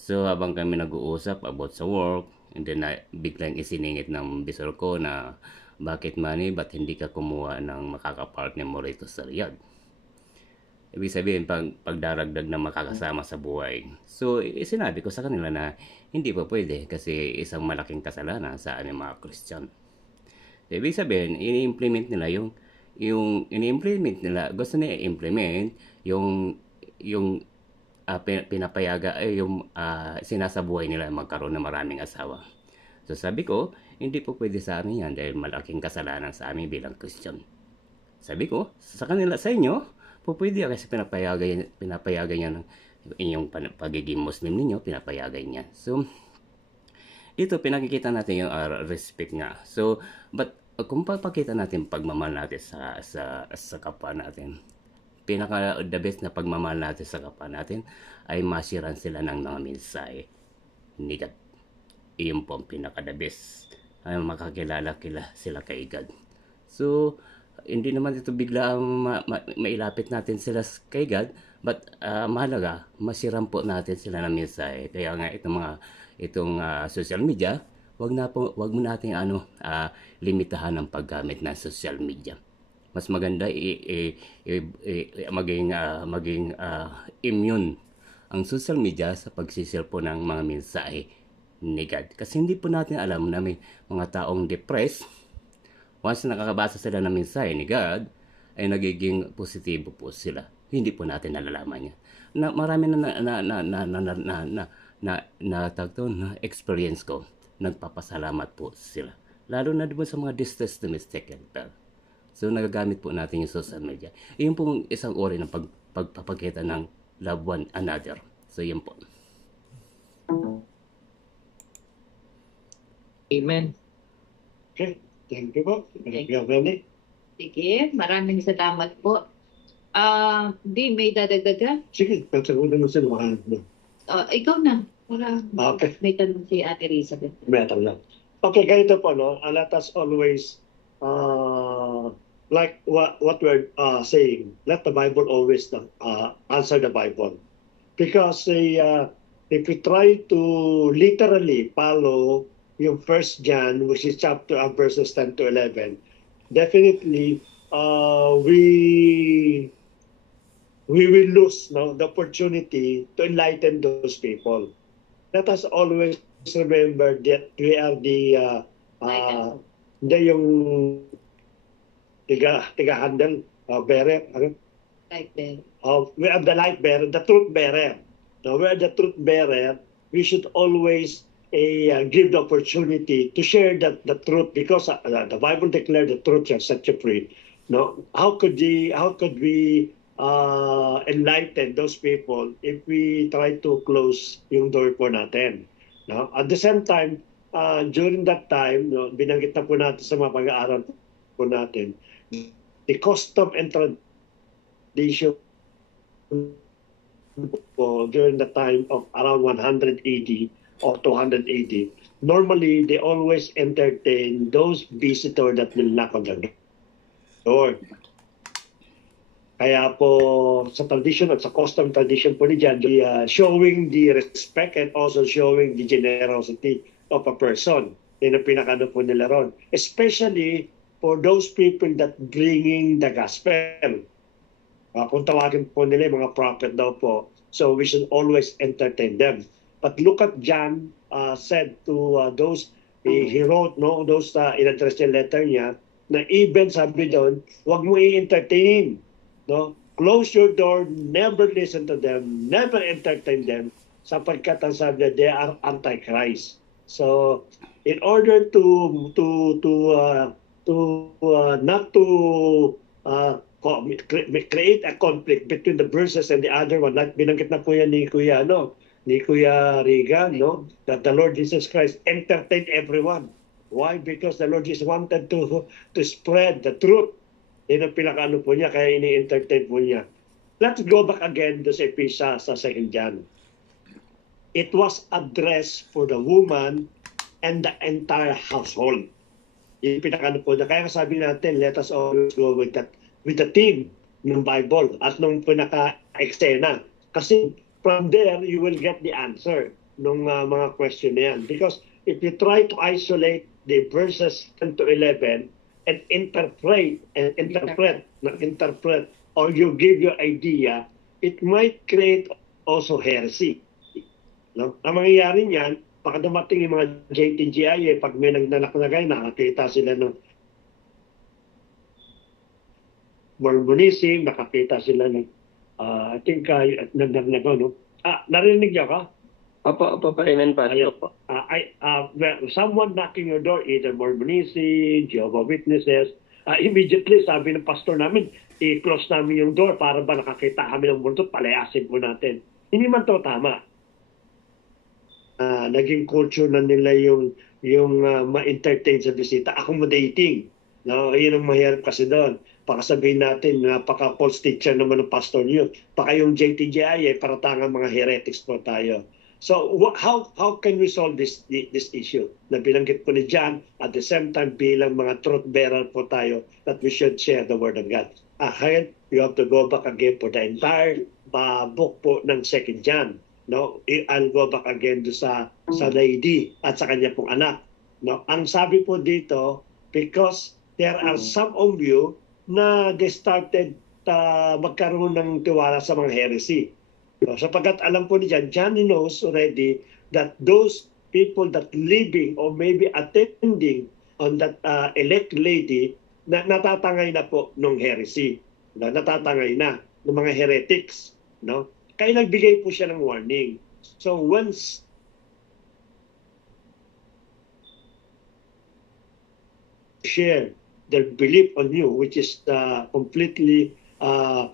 So habang kami nag-uusap about sa work, and then biglang isiningit ng bisor ko na bakit Manny, ba't hindi ka kumuha ng makakapartner mo rito sa Riyadh? Ibig sabihin, pagdaragdag na makakasama sa buhay. So sinabi ko sa kanila na hindi pa pwede kasi isang malaking kasalanan sa aming mga Christian. So, ibig sabihin, ini-implement nila yung ini-implement nila, gusto nila i-implement yung pinapayaga yung sinasabuhay nila magkaroon ng maraming asawa. So sabi ko, hindi po pwede sa amin yan dahil malaking kasalanan sa amin bilang Christian. Sabi ko, sa kanila, sa inyo, po pwede kasi pinapayagan niya ng inyong pagiging Muslim ninyo, pinapayagan niya. So, dito pinakikita natin yung respect nga. So, but kung papakita natin pagmamahal natin sa kapwa natin, the best na pagmamahal natin sa kapwa natin ay masiran sila ng mga mensahe ni God. Iyon po ang pinaka-the best. Ay makakilala sila kay God. So, hindi naman ito bigla mailapit natin sila kay God, but mahalaga, masiran po natin sila ng mensahe. Kaya nga itong social media, wag mo nating limitahan ang paggamit ng social media. Mas maganda maging immune ang social media sa pagsisil po ng mga mensahe ni God. Kasi hindi po natin alam na may mga taong depressed. Once nakakabasa sila ng mensahe ni God, ay nagiging positibo po sila. Hindi po natin nalalaman yan. Marami na experience ko. Nagpapasalamat po sila. Lalo na doon sa mga distress domestic helper. So, nagagamit po natin yung social media. Iyon pong isang uri ng pagpapakita ng love one another. So, yun po. Amen. Okay. Thank you po. Sige, maraming salamat po. May dadagdagan? Sige, pagsagunan mo sila. Ikaw na. Okay. May tanong si Ate Elizabeth. Meron lang. Okay, ganito po, no? Let us always, like what we're saying, let the Bible always answer the Bible. Because if we try to literally follow yung 1 John, which is chapter verses 10 to 11, definitely we will lose the opportunity to enlighten those people. Let us always remember that we are yung tiga-handle bearer. Light bearer. We are the light bearer, the truth bearer. Now, we are the truth bearer. We should always give the opportunity to share the truth, because the Bible declared the truth shall set you free. No, how could we enlighten those people if we try to close yung door po natin? No? At the same time, during that time, binanggit na po natin sa mga pag-aaral po natin, the custom and tradition po during the time of around 100 AD or 200 AD, normally they always entertain those visitors that will knock on the door. Kaya po sa tradition at sa custom tradition po ni John, showing the respect and also showing the generosity of a person. Yan ang pinakano po nila ron. Especially for those people that bringing the gospel. Kung tawagin po nila yung mga prophet daw po. So we should always entertain them. But look at John said to those, he wrote, those in-address yung letter niya, na even sabi doon, huwag mo i-entertain. No? Close your door, never listen to them, never entertain them, sapagkat ang sabi niya, they are antichrist. So, in order to not to create a conflict between the verses and the other one, like binanggit na po yan ni Kuya, ni Kuya Regan, no? That the Lord Jesus Christ entertained everyone. Why? Because the Lord Jesus wanted to spread the truth. Yan ang pinakaano po niya, kaya ini-entertain po niya. Let's go back again to sa 2 John. It was addressed for the woman and the entire household. Yung pinakaano po niya. Kaya sabi natin, let us always go with the theme ng Bible at nung pinaka-eksena. Kasi from there, you will get the answer ng mga question na yan. Because if you try to isolate the verses 10 to 11 and interpret or you give your idea, it might create also heresy. No? Ang mangyayari niyan, baka dumating yung mga JTGI, pag may nagnanaknagay, nakakita sila ng Mormonism, nakakita sila ng I think nagnagnago, no? Narinig niyo ka? Opo, amen, Pastor. Someone knocking your door, either Mormonism, Jehovah's Witnesses, immediately sabi ng pastor namin, i-close namin yung door para ba nakakita kami ng multo, palayasin po natin. Hindi man to tama. Naging culture na nila yung ma-entertain sa bisita, accommodating. No, yun ang mahirap kasi doon. Baka sabihin natin, napaka-false teacher naman ng pastor niyo. Baka yung JTGI, paratangan mga heretics po tayo. So, how can we solve this issue? Na bilanggit po ni John, at the same time, bilang mga truth bearer po tayo, that we should share the Word of God. Again, you have to go back again for the entire book po ng 2 John. No? I'll go back again sa lady at sa kanya pong anak. No? Ang sabi po dito, because there are some of you na they started magkaroon ng tiwala sa mga heresy. So, sapagkat alam po niya, John knows already that those people that living or maybe attending on that elect lady, natatangay na po ng heresy. Natatangay na ng mga heretics. No? Kaya nagbigay po siya ng warning. So once share their belief on you, which is completely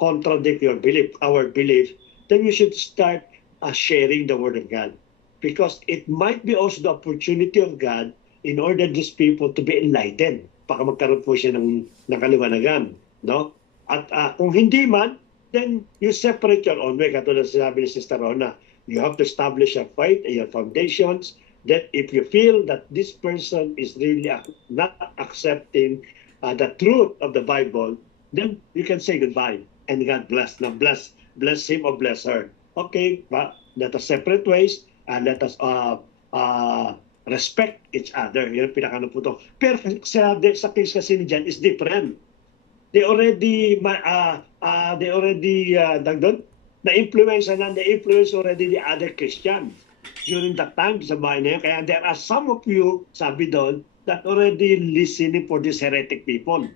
contradict your belief, our belief, then you should start sharing the Word of God. Because it might be also the opportunity of God in order these people to be enlightened. Baka magkaroon po siya ng kaliwanagan. No? At kung hindi man, then you separate your own way. Katulad sabi ni Sister Rona, you have to establish your faith and your foundations. That if you feel that this person is really not accepting the truth of the Bible, then you can say goodbye and God bless. Now bless him or bless her. Okay, but let us separate ways and let us respect each other. Yan ang pinakano po ito. Pero sa case kasi ni John is different. They already na-influence already the other Christian during that time sa bahay na yun. Kaya there are some of you, sabi doon, that already listening for these heretic people.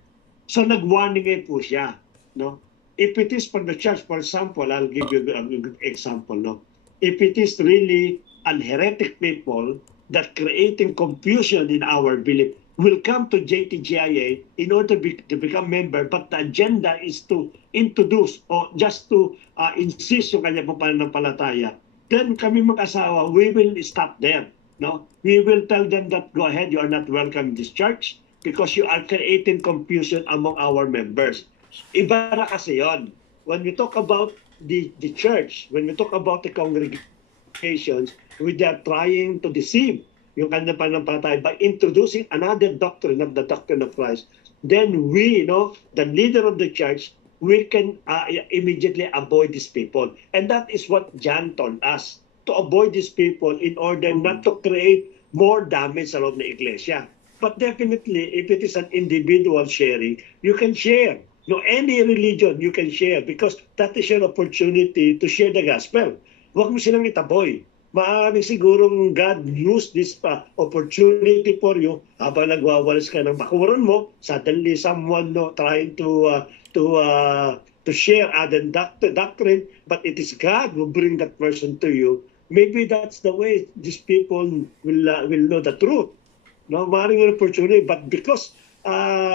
So nag-warning po siya. No? If it is for the church, for example, I'll give you a good example. No? If it is really an heretic people that creating confusion in our belief, will come to JTGIA in order to become member, but the agenda is to introduce or just to insist yung kanya pong pananampalataya. Then kami mag-asawa, we will stop there. No? We will tell them that, go ahead, you are not welcome in this church because you are creating confusion among our members. Iba na kasi yun. When we talk about the church, when we talk about the congregations, we are trying to deceive yung kanyang pananampalataya by introducing another doctrine of the doctrine of Christ. Then we, the leader of the church, we can immediately avoid these people. And that is what John told us, to avoid these people in order not to create more damage sa loob ng iglesia. But definitely, if it is an individual sharing, you can share. Any religion, you can share because that is your opportunity to share the gospel. Huwag mo silang itaboy. Maaaring sigurong God use this opportunity for you habang nagwawalis ka ng bakuran mo, suddenly someone trying to share other doctrine, but it is God who bring that person to you. Maybe that's the way these people will know the truth. No, maaaring an opportunity, but because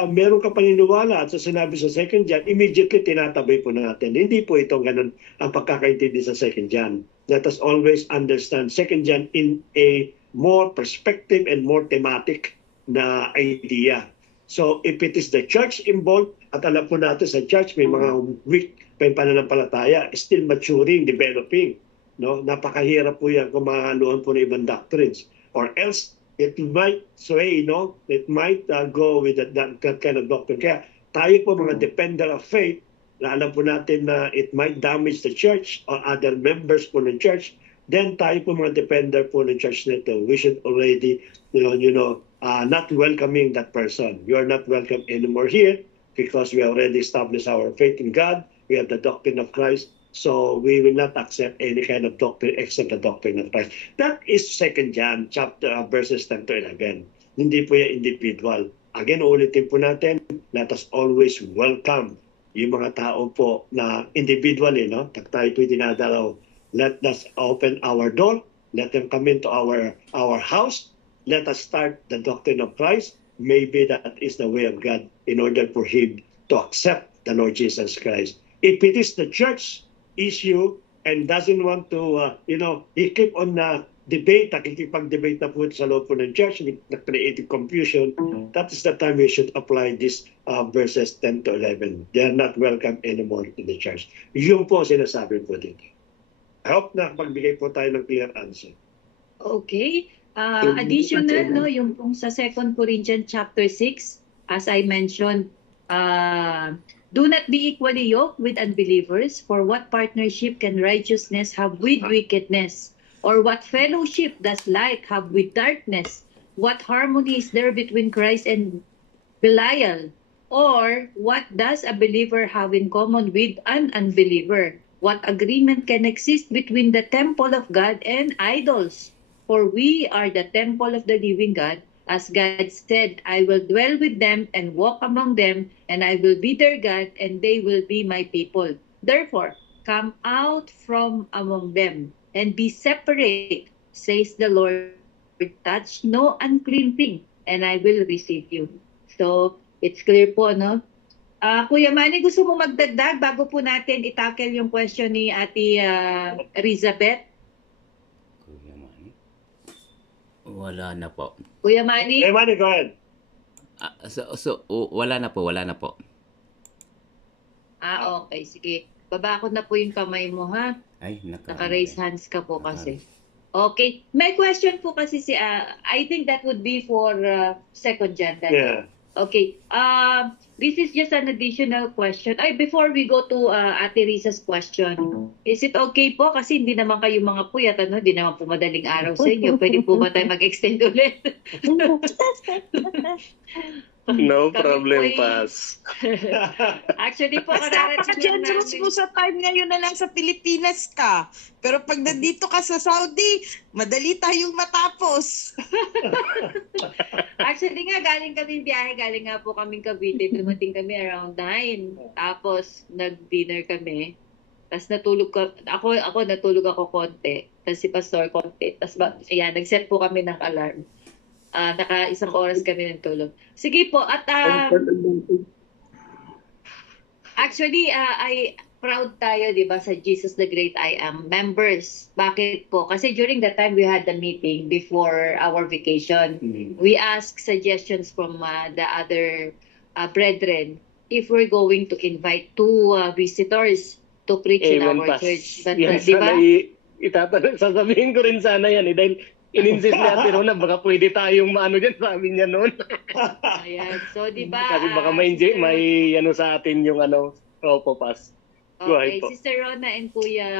meron ka paniniwala at sa sinabi sa 2 John, immediately tinataboy po natin. Hindi po ito ganun ang pagkakaintindi sa 2 John. Let us always understand 2 John in a more perspective and more thematic na idea. So if it is the church involved, at alam po natin sa church may mga weak pa yung pananampalataya, still maturing, developing. No? Napakahirap po yan kung mahaluan po ng ibang doctrines. Or else, it might sway, no? It might go with that kind of doctrine. Kaya tayo po mga dependent of faith, na alam po natin na it might damage the church or other members po ng church, then tayo po mga dependent po ng church nito. We should already, not welcoming that person. You are not welcome anymore here because we already established our faith in God. We have the doctrine of Christ. So we will not accept any kind of doctrine except the doctrine of Christ. That is 2 John chapter verses 10 to 11. Hindi po yung individual. Again, ulitin po natin, let us always welcome yung mga tao po na individually, no? Pag tayo po dinadalaw, let us open our door, let them come into our house, let us start the doctrine of Christ. Maybe that is the way of God in order for him to accept the Lord Jesus Christ. If it is the church issue and doesn't want to, he keep on debate, nakikipag-debate na po sa loob po ng church, creating confusion, that is the time we should apply this verses 10 to 11. They are not welcome anymore in the church. Yun po sinasabi po dito. I hope na magbigay po tayo ng clear answer. Okay. Additional, no, yung pong sa 2 Corinthians chapter 6, as I mentioned, do not be equally yoked with unbelievers, for what partnership can righteousness have with wickedness? Or what fellowship does light have with darkness? What harmony is there between Christ and Belial? Or what does a believer have in common with an unbeliever? What agreement can exist between the temple of God and idols? For we are the temple of the living God. As God said, I will dwell with them and walk among them, and I will be their God, and they will be my people. Therefore, come out from among them, and be separate, says the Lord. Touch no unclean thing, and I will receive you. So, it's clear po, no? Kuya Manny, gusto mo magdagdag bago po natin itackle yung question ni Ate Elizabeth? Wala na po. Kuya Manny? Hey, Manny, go ahead. Wala na po. Okay. Sige. Babakod na po yung kamay mo, ha? Ay, naka-raise hands ka po kasi. Okay. May question po kasi I think that would be for 2 John. Yeah. Okay. This is just an additional question. Before we go to Ate Riza's question, is it okay po? Kasi hindi naman kayo mga puyat, ano? Hindi naman po madaling araw sa inyo. Pwede po ba tayo mag-extend ulit? No problem, Pas. Actually po, kararating Generous po sa time ngayon na lang sa Pilipinas ka. Pero pag nandito ka sa Saudi, madali tayong matapos. Actually nga, galing nga po kaming Cavite. Dumating kami around 9. Tapos, nag-dinner kami. Tapos natulog ako natulog ako konti. Tapos si Pastor konti. Tapos, nag-set po kami ng alarm. Naka 1 oras kami ng tulog. Sige po, at actually, proud tayo, di ba, sa Jesus the Great I Am members. Bakit po? Kasi during that time, we had the meeting before our vacation. We asked suggestions from the other brethren if we're going to invite 2 visitors to preach in our church. But, di ba? Sasabihin ko rin sana yan, dahil in-insist natin na baka pwede tayong maano dyan, sabi niya noon. Ayan. So, di ba? Kasi baka may sa atin yung Opo, Pas. Okay, Sister Rona and Kuya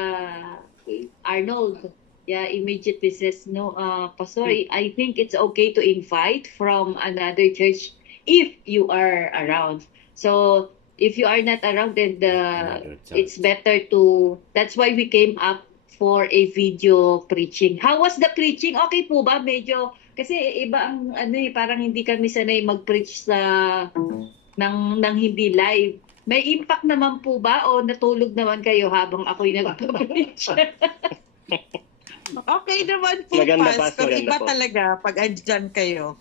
Arnold, immediately says, no, Pastor, I think it's okay to invite from another church if you are around. So, if you are not around, then it's better to, that's why we came up for a video preaching. How was the preaching? Okay po ba? Medyo, kasi iba ang, parang hindi kami sanay mag-preach ng hindi live. May impact naman po ba o natulog naman kayo habang ako'y nag-preach? Okay naman po, Pas. Pero iba talaga pag andyan kayo.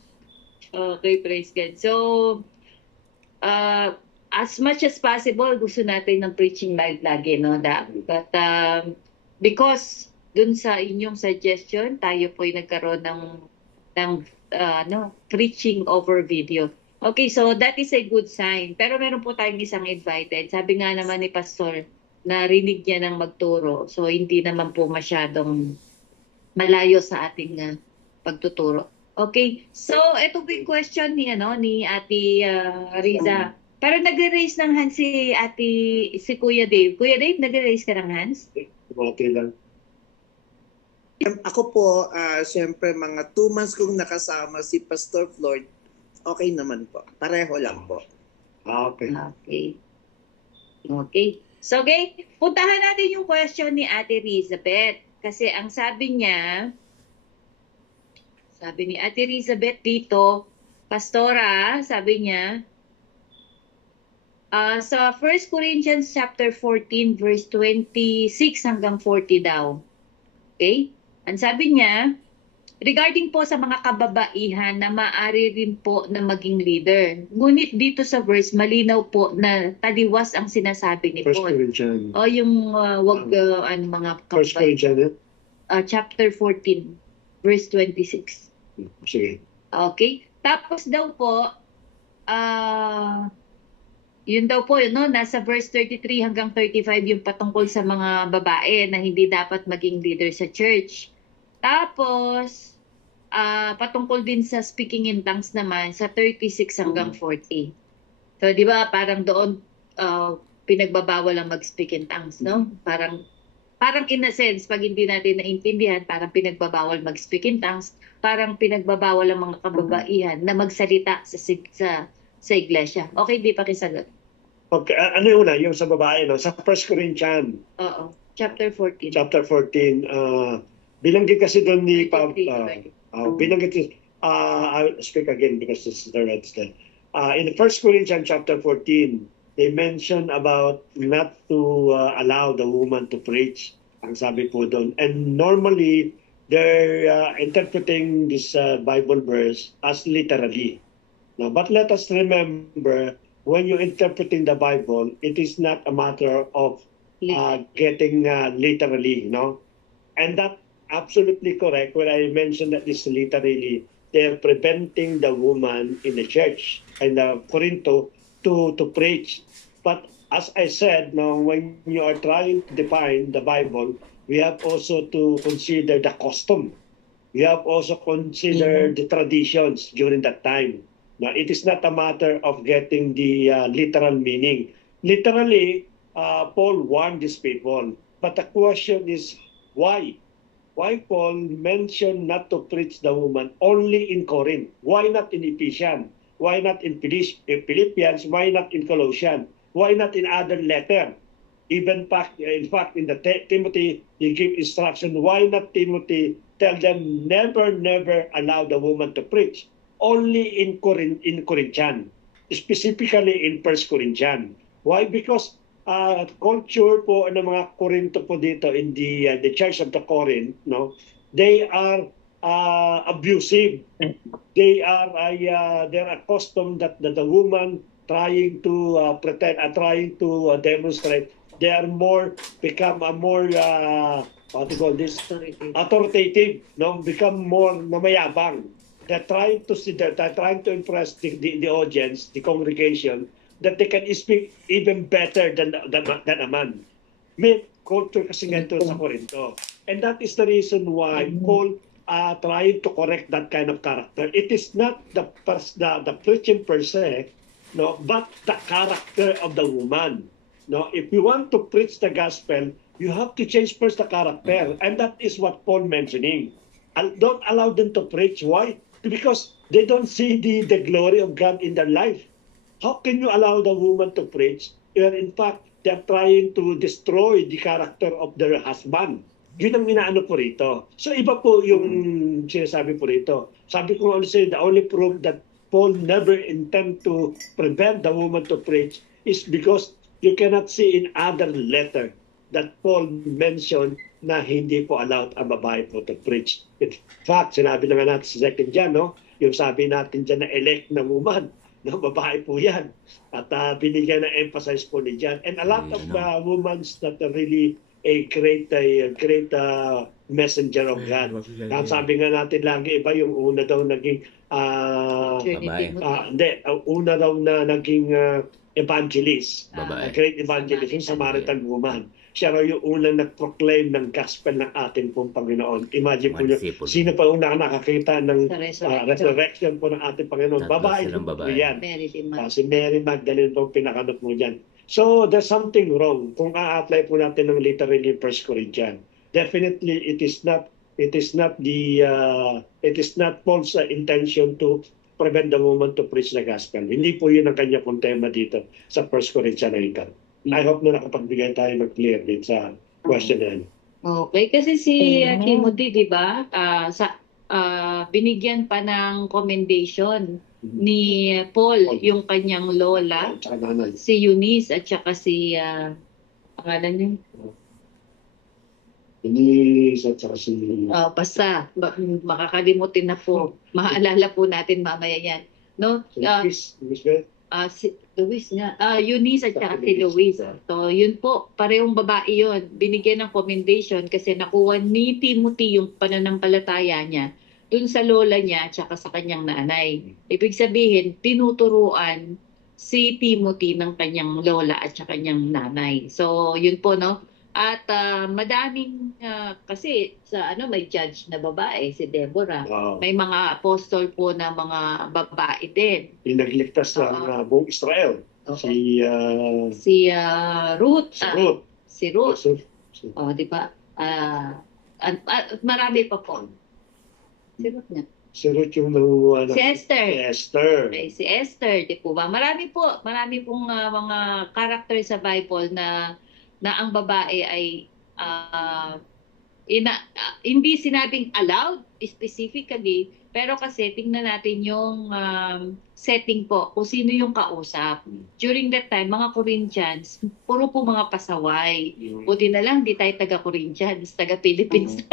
Okay, praise God. So, as much as possible, gusto natin ng preaching live lagi, no? But because dun sa inyong suggestion, tayo po ay nagkaroon ng preaching over video. Okay, so that is a good sign. Pero meron po tayong isang invited. Sabi nga naman ni Pastor, narinig niya ng magturo. So hindi naman po masyadong malayo sa ating pagtuturo. Okay, so ito po yung question ni Ate Riza. Pero nagre-raise ng hands si Kuya Dave. Kuya Dave, nagre-raise ka ng hands? Okay lang. Ako po, siyempre mga 2 months kong nakasama si Pastor Floyd, okay naman po. Pareho lang po. Okay. Okay. So, okay, puntahan natin yung question ni Ate Elizabeth. Kasi ang sabi ni Ate Elizabeth dito, Pastora, sabi niya, sa 1 Corinthians chapter 14, verse 26 hanggang 40 daw. Okay? Ang sabi niya, regarding po sa mga kababaihan na maaari rin po na maging leader. Ngunit dito sa verse, malinaw po na taliwas ang sinasabi ni Paul. 1 Corinthians. O yung mga First Corinthians. Chapter 14, verse 26. Sige. Okay? Tapos daw po, yun daw po, nasa verse 33 hanggang 35 yung patungkol sa mga babae na hindi dapat maging leader sa church. Tapos, patungkol din sa speaking in tongues naman sa 36 hanggang 40. So, di ba, parang doon pinagbabawal ang mag-speak in tongues, no? Parang in a sense, pag hindi natin naintindihan, parang pinagbabawal mag-speak in tongues, parang pinagbabawal ang mga kababaihan na magsalita sa iglesia. Okay, di pa kisagot. Okay, ano yung una? Yung sa babae, no? Sa 1 Corinthians. Oo, chapter 14. Chapter 14. Binanggit kasi doon ni binanggit, I'll speak again because this is the red stand. In 1 Corinthians chapter 14, they mention about not to allow the woman to preach. Ang sabi po doon. And normally, they're interpreting this Bible verse as literally. No, but let us remember, when you're interpreting the Bible, it is not a matter of getting literally, no? And that absolutely correct when I mentioned that this literally, they're preventing the woman in the church and Corinto to preach. But as I said, now when you are trying to define the Bible, we have also to consider the custom. We have also consider the traditions during that time. Now, it is not a matter of getting the literal meaning. Literally, Paul warned these people. But the question is, why? Why Paul mentioned not to preach the woman only in Corinth? Why not in Ephesians? Why not in Philippians? Why not in Colossians? Why not in other letter? In fact, in the Timothy, he gave instruction. Why not Timothy tell them never allow the woman to preach? Only in Corinthians, specifically in 1 Corinthians. Why? Because culture po ng mga Corinto po dito in the Church of the Corinth, no, they are abusive. They're accustomed that the woman trying to pretend, trying to demonstrate, they are become a more what do you call this? Authoritative, no, become more namayabang. They're trying to impress the audience, the congregation, that they can speak even better than a man. May culture kasi ganito sa Corinto. And that is the reason why Paul trying to correct that kind of character. It is not the preaching per se, no, but the character of the woman. No, if you want to preach the gospel, you have to change first the character. And that is what Paul mentioning. And don't allow them to preach. Why? Because they don't see the glory of God in their life. How can you allow the woman to preach when in fact they're trying to destroy the character of their husband? Yun ang inaano po rito. So iba po yung sinasabi po rito. Sabi ko also, the only proof that Paul never intend to prevent the woman to preach is because you cannot see in other letter that Paul mentioned na hindi po allowed ang babae po to preach. In fact, sinabi na nga natin sa 2 John, no? Yung sabi natin dyan na elect na woman. No, babae po yan. At binigyan na emphasize po ni John. And a lot of women that are really a great messenger of God. Sabi nga natin lagi, iba yung una daw naging Babae. una daw na naging evangelist. Babae. A great evangelist, yung Samaritan woman. Siya raw yung unang nag-proclaim ng gospel ng ating pong Panginoon. Imagine po nyo, sino pa unang nakakita ng resurrection po ng ating Panginoon? Babae po yan. Si Mary Magdalene po pinakanot mo dyan. So there's something wrong kung a-apply po natin ng literally 1 Corinthians. Definitely it is not Paul's intention to prevent the woman to preach the gospel. Hindi po yun ang kanya pong tema dito sa 1 Corinthians 8. I hope na nakapagbigay tayo mag-clear din sa question na yan. Okay, kasi si Timothy, di ba, binigyan pa ng commendation ni Paul yung kanyang lola, si Eunice at saka si pangalan niya? Eunice at saka si... basta, makakalimutin na po. Maaalala po natin mamaya yan. No? Si Luis nga. Eunice at saka si Luis. So, yun po. Parehong babae yun. Binigyan ng commendation kasi nakuha ni Timothy yung pananampalataya niya dun sa lola niya at saka sa kanyang nanay. Ibig sabihin, tinuturuan si Timothy ng kanyang lola at saka kanyang nanay. So, yun po, no? At madaming, kasi sa may judge na babae, si Deborah. Wow. May mga apostol po na mga babae din. Pinagligtas ng buong Israel. Si Ruth. Si Ruth. Oh, di ba? Marami pa po. Si Ruth nga. Si Ruth yung nangunguha Si Esther. Si Esther. Okay, si Esther, di po ba? Marami pong mga character sa Bible na ang babae ay hindi sinabing allowed specifically, pero kasi tingnan natin yung setting po, kung sino yung kausap. During that time, mga Corinthians, puro po mga pasaway. Buti na lang, di tayo taga-Corinthians, taga-Philippines.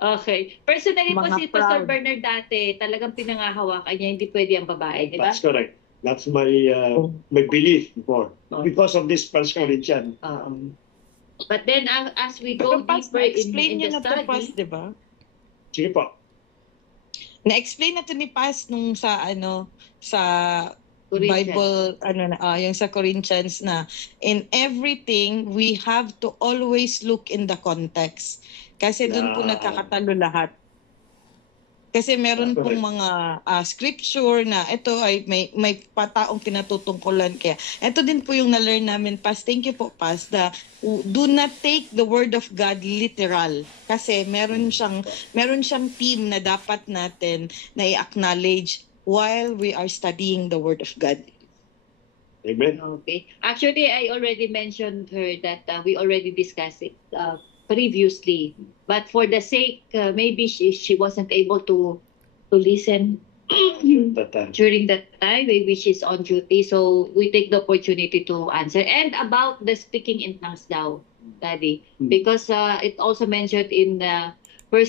Okay. Personally po si Pastor Bernard dati, talagang pinangahawakan niya, hindi pwede ang babae, di ba? That's correct. That's my belief before. Because of this 1 Corinthians. But then as we go deeper in the study, diba? Sige po. Na-explain na to ni Paz nung sa Bible, yung sa Corinthians na in everything, we have to always look in the context. Kasi doon po nagkakatalo lahat. Kasi meron pong mga scripture na ito ay may pataong kinatutungkulan. Kaya ito din po yung na-learn namin, Paz. Thank you po, Paz. Do not take the word of God literal. Kasi meron siyang theme na dapat natin na i-acknowledge while we are studying the word of God. Amen. Okay. Actually, I already mentioned her that we already discussed it previously, but for the sake maybe she wasn't able to listen during that time, maybe she's on duty, so we take the opportunity to answer. And about the speaking in tongues daw, Daddy, because it also mentioned in 1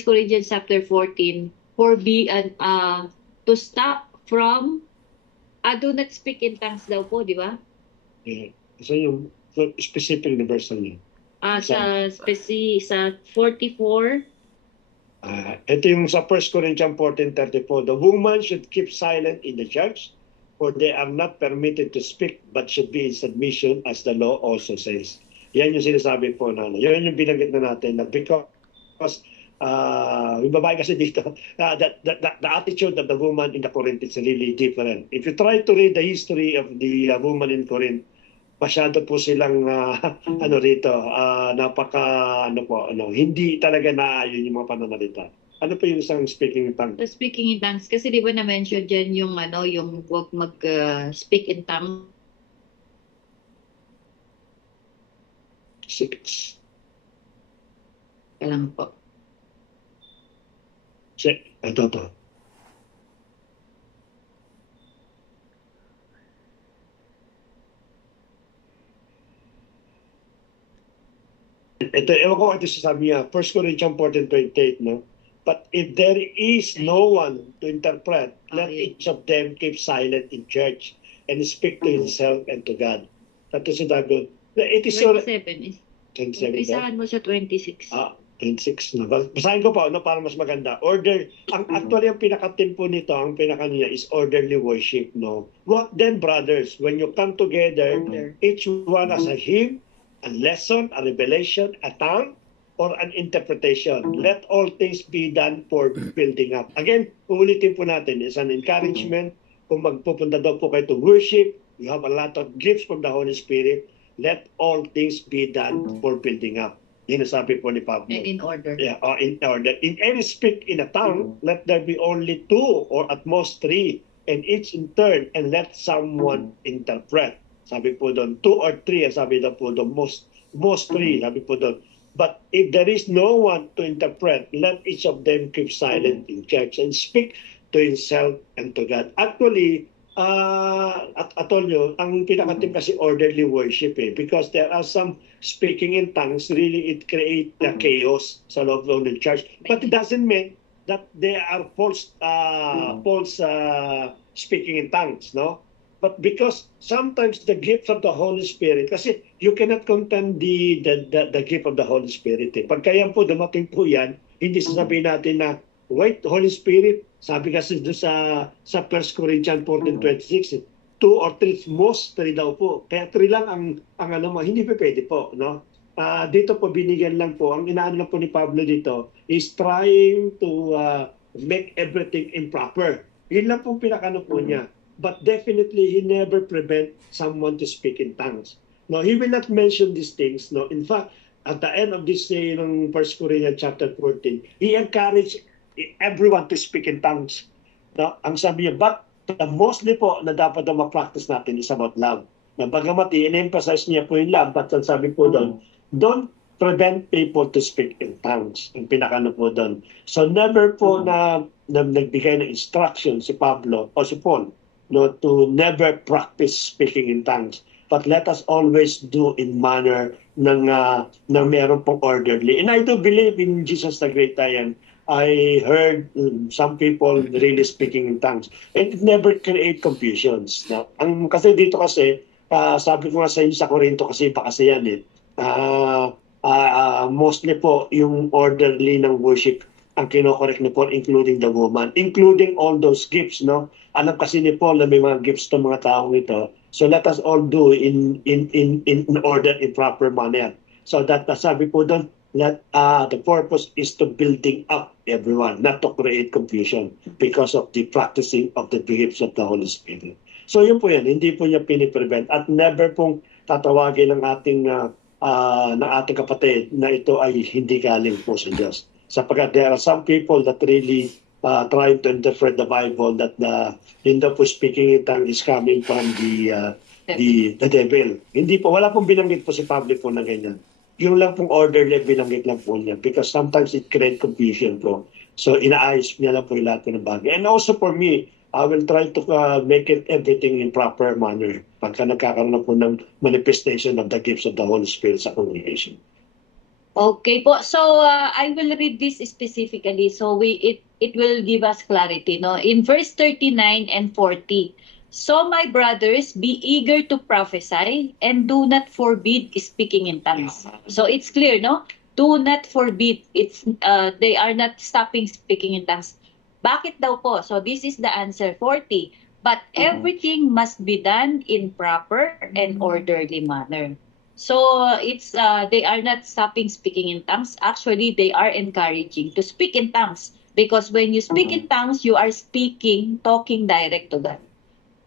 Corinthians chapter 14 to stop from do not speak in tongues daw po, di ba? So yung specific na verse niya. Sa 44. Ito yung sa 1 Corinthians 14:34. The woman should keep silent in the church, for they are not permitted to speak, but should be in submission, as the law also says. Yan yung sinasabi po na. Yan yung binanggit na natin. Na because yung babae kasi dito, the attitude of the woman in the Corinth is really different. If you try to read the history of the woman in Corinth, masyado po silang hindi talaga naayon yung mga pananalita. Ano po yung isang speaking in tongues? The speaking in tongues kasi di ba na-mention diyan yung yung wag mag-speak in tongues. 6. Kailan po? Ito. Ito, ewan ko ito sasabi niya, 1 Corinthians 14:28, no? But if there is no one to interpret, let Okay. each of them keep silent in church and speak to himself and to God. That is good. It is already 27 is. 27 ba? Umpisahan mo sa 26. 26 na. Basahin ko pa, no, para mas maganda. Order, actually, ang pinaka-tempo nito, ang pinaka-niya is orderly worship, no? What then, brothers, when you come together, Order. each one has a hymn, a lesson, a revelation, a tongue, or an interpretation. Let all things be done for building up. Again, uulitin po natin, is an encouragement. Kung magpupunta daw po kayo to worship, you have a lot of gifts from the Holy Spirit. Let all things be done for building up. Yun ang sabi po ni Pablo. And in order. Yeah, in order. In any speak in a tongue, let there be only 2 or at most 3, and each in turn, and let someone interpret. Sabi po doon, 2 or 3, sabi daw po doon, most 3, sabi po doon. But if there is no one to interpret, let each of them keep silent in church and speak to himself and to God. Actually, at all nyo, ang pinakatim kasi orderly worship because there are some speaking in tongues, really it create chaos sa loob ng church. But it doesn't mean that they are false speaking in tongues, no? But because sometimes the gift of the Holy Spirit, kasi you cannot contend the gift of the Holy Spirit. Pagka yan po, dumating po yan, hindi sasabihin natin na, wait, Holy Spirit, sabi kasi doon sa 1 Corinthians 14:26, 2 or 3, most 3 daw po. Kaya 3 lang ang hindi pa pwede po, no? Dito po binigyan lang po, ang inaano lang po ni Pablo dito is trying to make everything improper. Yun lang po pinakano po niya. But definitely, he never prevent someone to speak in tongues. No, he will not mention these things. No, in fact, at the end of this day, in 1 Corinthians chapter 14, he encouraged everyone to speak in tongues. No, ang sabi niya, but the mostly po na dapat na ma-practice natin is about love. Na bagamat i-emphasize niya po yung love, but ang sabi po doon, don't prevent people to speak in tongues. Ang pinakano po doon. So never po na nagbigay ng instruction si Pablo o si Paul, no, to never practice speaking in tongues. But let us always do in manner ng meron pong orderly. And I do believe in Jesus the Great I Am. I heard some people really speaking in tongues. And it never create confusions. No? Kasi dito kasi, sabi ko nga sa inyo sa Corinto kasi iba kasi yan mostly po yung orderly ng worship ang kinokorek ni Paul, including the woman, including all those gifts, no? Alam kasi ni Paul na may mga gifts ng mga taong ito. So let us all do in order, in proper manner. So that, sabi po doon, that the purpose is to building up everyone, not to create confusion because of the practicing of the gifts of the Holy Spirit. So yun po yan, hindi po niya piniprevent at never pong tatawagin ng ating kapatid na ito ay hindi galing po sa Diyos. Sapagkat there are some people that really trying to interpret the Bible that hindi po speaking in tongues is coming from the devil. Hindi po, wala pong binanggit po si Pablo po na ganyan. Yung lang pong orderly binanggit lang po niya because sometimes it create confusion po. So inaayos niya lang po yung lahat ng bagay. And also for me, I will try to make it everything in proper manner pagka nagkakaroon na po ng manifestation of the gifts of the Holy Spirit sa congregation. Okay po. So I will read this specifically so it will give us clarity, no? In verse 39 and 40. So my brothers, be eager to prophesy and do not forbid speaking in tongues. So it's clear, no? Do not forbid. It's they are not stopping speaking in tongues. Bakit daw po? So this is the answer 40. But everything must be done in proper and orderly manner. So it's they are not stopping speaking in tongues. Actually, they are encouraging to speak in tongues because when you speak in tongues, you are talking direct to God.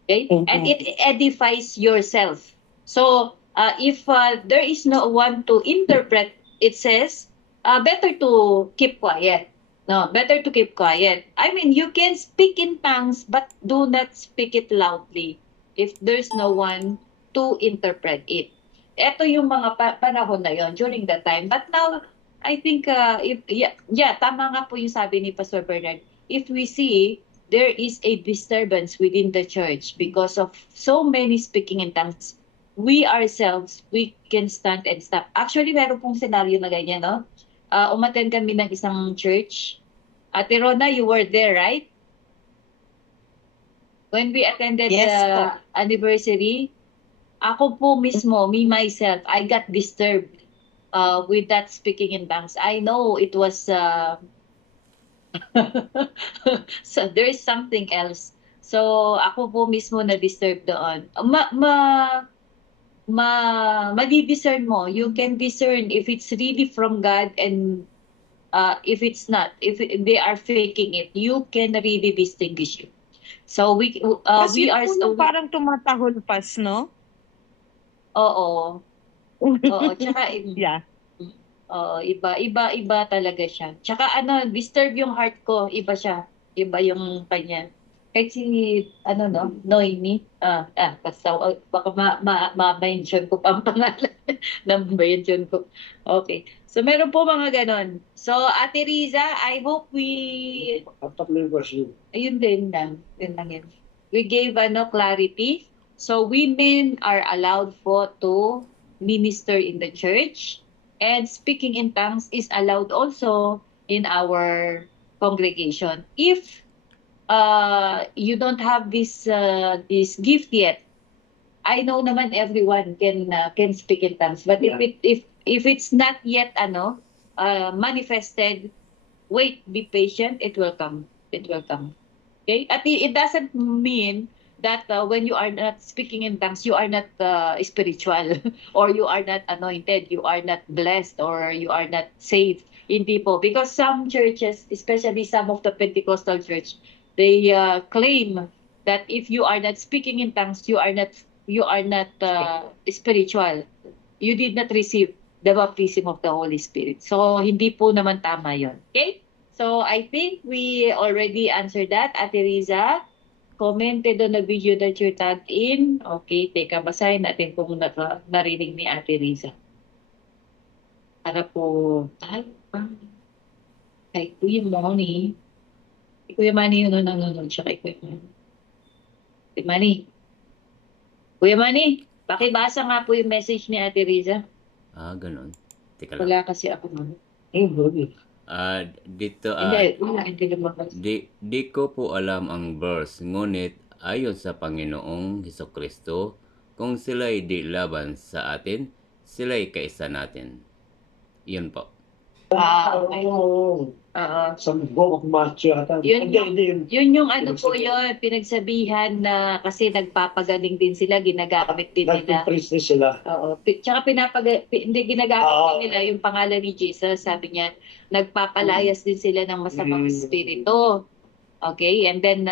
Okay, and it edifies yourself. So if there is no one to interpret, it says better to keep quiet. No, better to keep quiet. I mean, you can speak in tongues, but do not speak it loudly if there's no one to interpret it. Ito yung mga panahon na yon during that time. But now, I think, tama nga po yung sabi ni Pastor Bernard. If we see there is a disturbance within the church because of so many speaking in tongues, we ourselves, we can stand and stop. Actually, meron pong scenario na ganyan, no? Umattend kami ng isang church. Ate Rona, you were there, right? When we attended Yes, the po. anniversary, ako po mismo, me myself, I got disturbed with that speaking in tongues. I know it was so there is something else. So ako po mismo na disturb doon. Madi-discern mo. You can discern if it's really from God and if it's not, if they are faking it, you can really distinguish it. So we are yung parang tumatahol pas, no? Oo. Oo, tsaka Yeah. oo, iba talaga siya. Tsaka disturb yung heart ko, iba siya. Iba yung kanya. Kahit si Noemi, basta baka ma-mention ko pa ang pangalan. Na-mention ko. Okay. So meron po mga ganon. So Ate Riza, I hope ayun din lang. Yun lang yun. We gave clarity. So women are allowed to minister in the church, and speaking in tongues is allowed also in our congregation. If you don't have this gift yet, I know naman everyone can speak in tongues, but if it's not yet manifested, wait, be patient, it will come. Okay? At it doesn't mean that when you are not speaking in tongues, you are not spiritual, or you are not anointed, you are not blessed, or you are not saved. Hindi po. Because some churches, especially some of the Pentecostal church, they claim that if you are not speaking in tongues, you are not spiritual. You did not receive the baptism of the Holy Spirit. So, hindi po naman tama yon. Okay? So, I think we already answered that. Ate Riza, commented on the video that you tagged in. Okay, teka, basahin natin kung narinig ni Ate Riza. Para po, kay Kuya Manny. Kuya Manny yun nanonood siya kay Kuya Manny. Kuya Manny, pakibasa nga po yung message ni Ate Riza. Ganun. Teka lang. Wala kasi ako nun. Dito, di ko po alam ang verse, ngunit ayon sa Panginoong Hesukristo, kung sila'y di laban sa atin, sila'y kaisa natin. Yun po. Yun yung po yun, pinagsabihan na kasi nagpapagaling din sila, ginagamit din nila. Nag-priest sila. Oo. Tsaka hindi ginagamit din nila yung pangalan ni Jesus. Sabi niya, nagpapalayas din sila ng masamang espiritu. Okay? And then,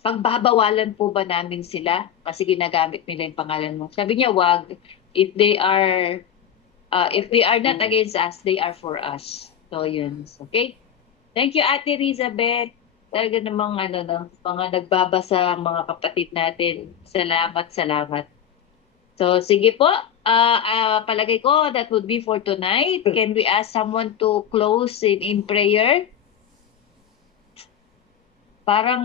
pagbabawalan po ba namin sila? Kasi ginagamit nila yung pangalan mo. Sabi niya, wag. If they are not against us, they are for us. So, yun. Okay? Thank you, Ate Elizabeth. Talaga namang mga nagbabasa ang mga kapatid natin. Salamat. So, sige po. Palagay ko, that would be for tonight. Can we ask someone to close in prayer? Parang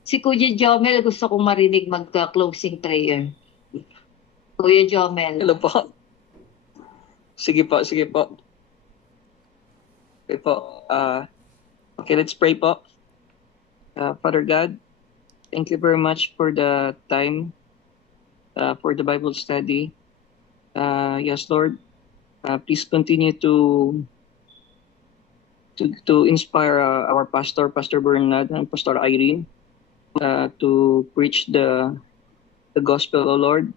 si Kuya Jomel, gusto kong marinig mag-closing prayer. Kuya Jomel. Hello po. Sige po. Okay po. Okay, let's pray po. Father God, thank you very much for the time for the Bible study. Yes, Lord, please continue to inspire our pastor, Pastor Bernard and Pastor Irene, to preach the gospel, O Lord,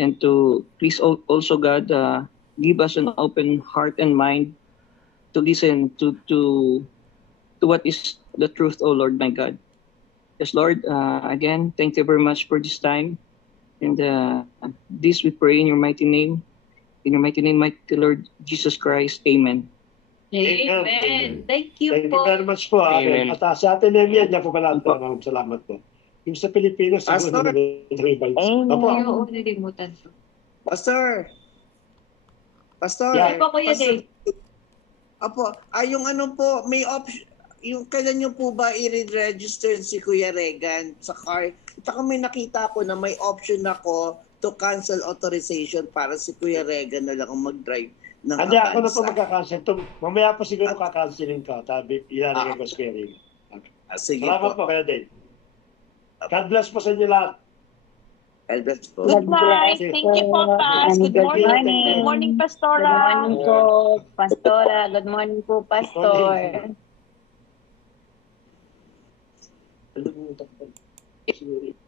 and to please also, God, give us an open heart and mind to listen to what is the truth, O Lord, my God. Yes, Lord, again, thank you very much for this time. And this we pray in your mighty name. In your mighty name, mighty Lord Jesus Christ. Amen. Amen. Thank you Thank po. you very much po. Amen. At sa atin yan po pala ito. Salamat po. Yung sa Pilipinas, siguro Oo, nilimutan ko. Pastor. Yeah. Sige po, Kuya Dave. Apo, yung may option, yung kailan nyo po ba i-register si Kuya Regan sa car? Saka may nakita ko na may option ako to cancel authorization para si Kuya Regan na lang ang mag-drive. ng Hindi, ako na po abansa. magka-cancel. Mamaya po siguro ka-cancelin ka. Tabi, ilalagay ko sa hearing. Sige Salamat po kayo din. God bless po sa inyo lahat. Elbert po. Good night. Thank you po, Pas. Good morning. Good morning, Pastora. Good morning po, Pastora. Good morning po, Pastor. Ano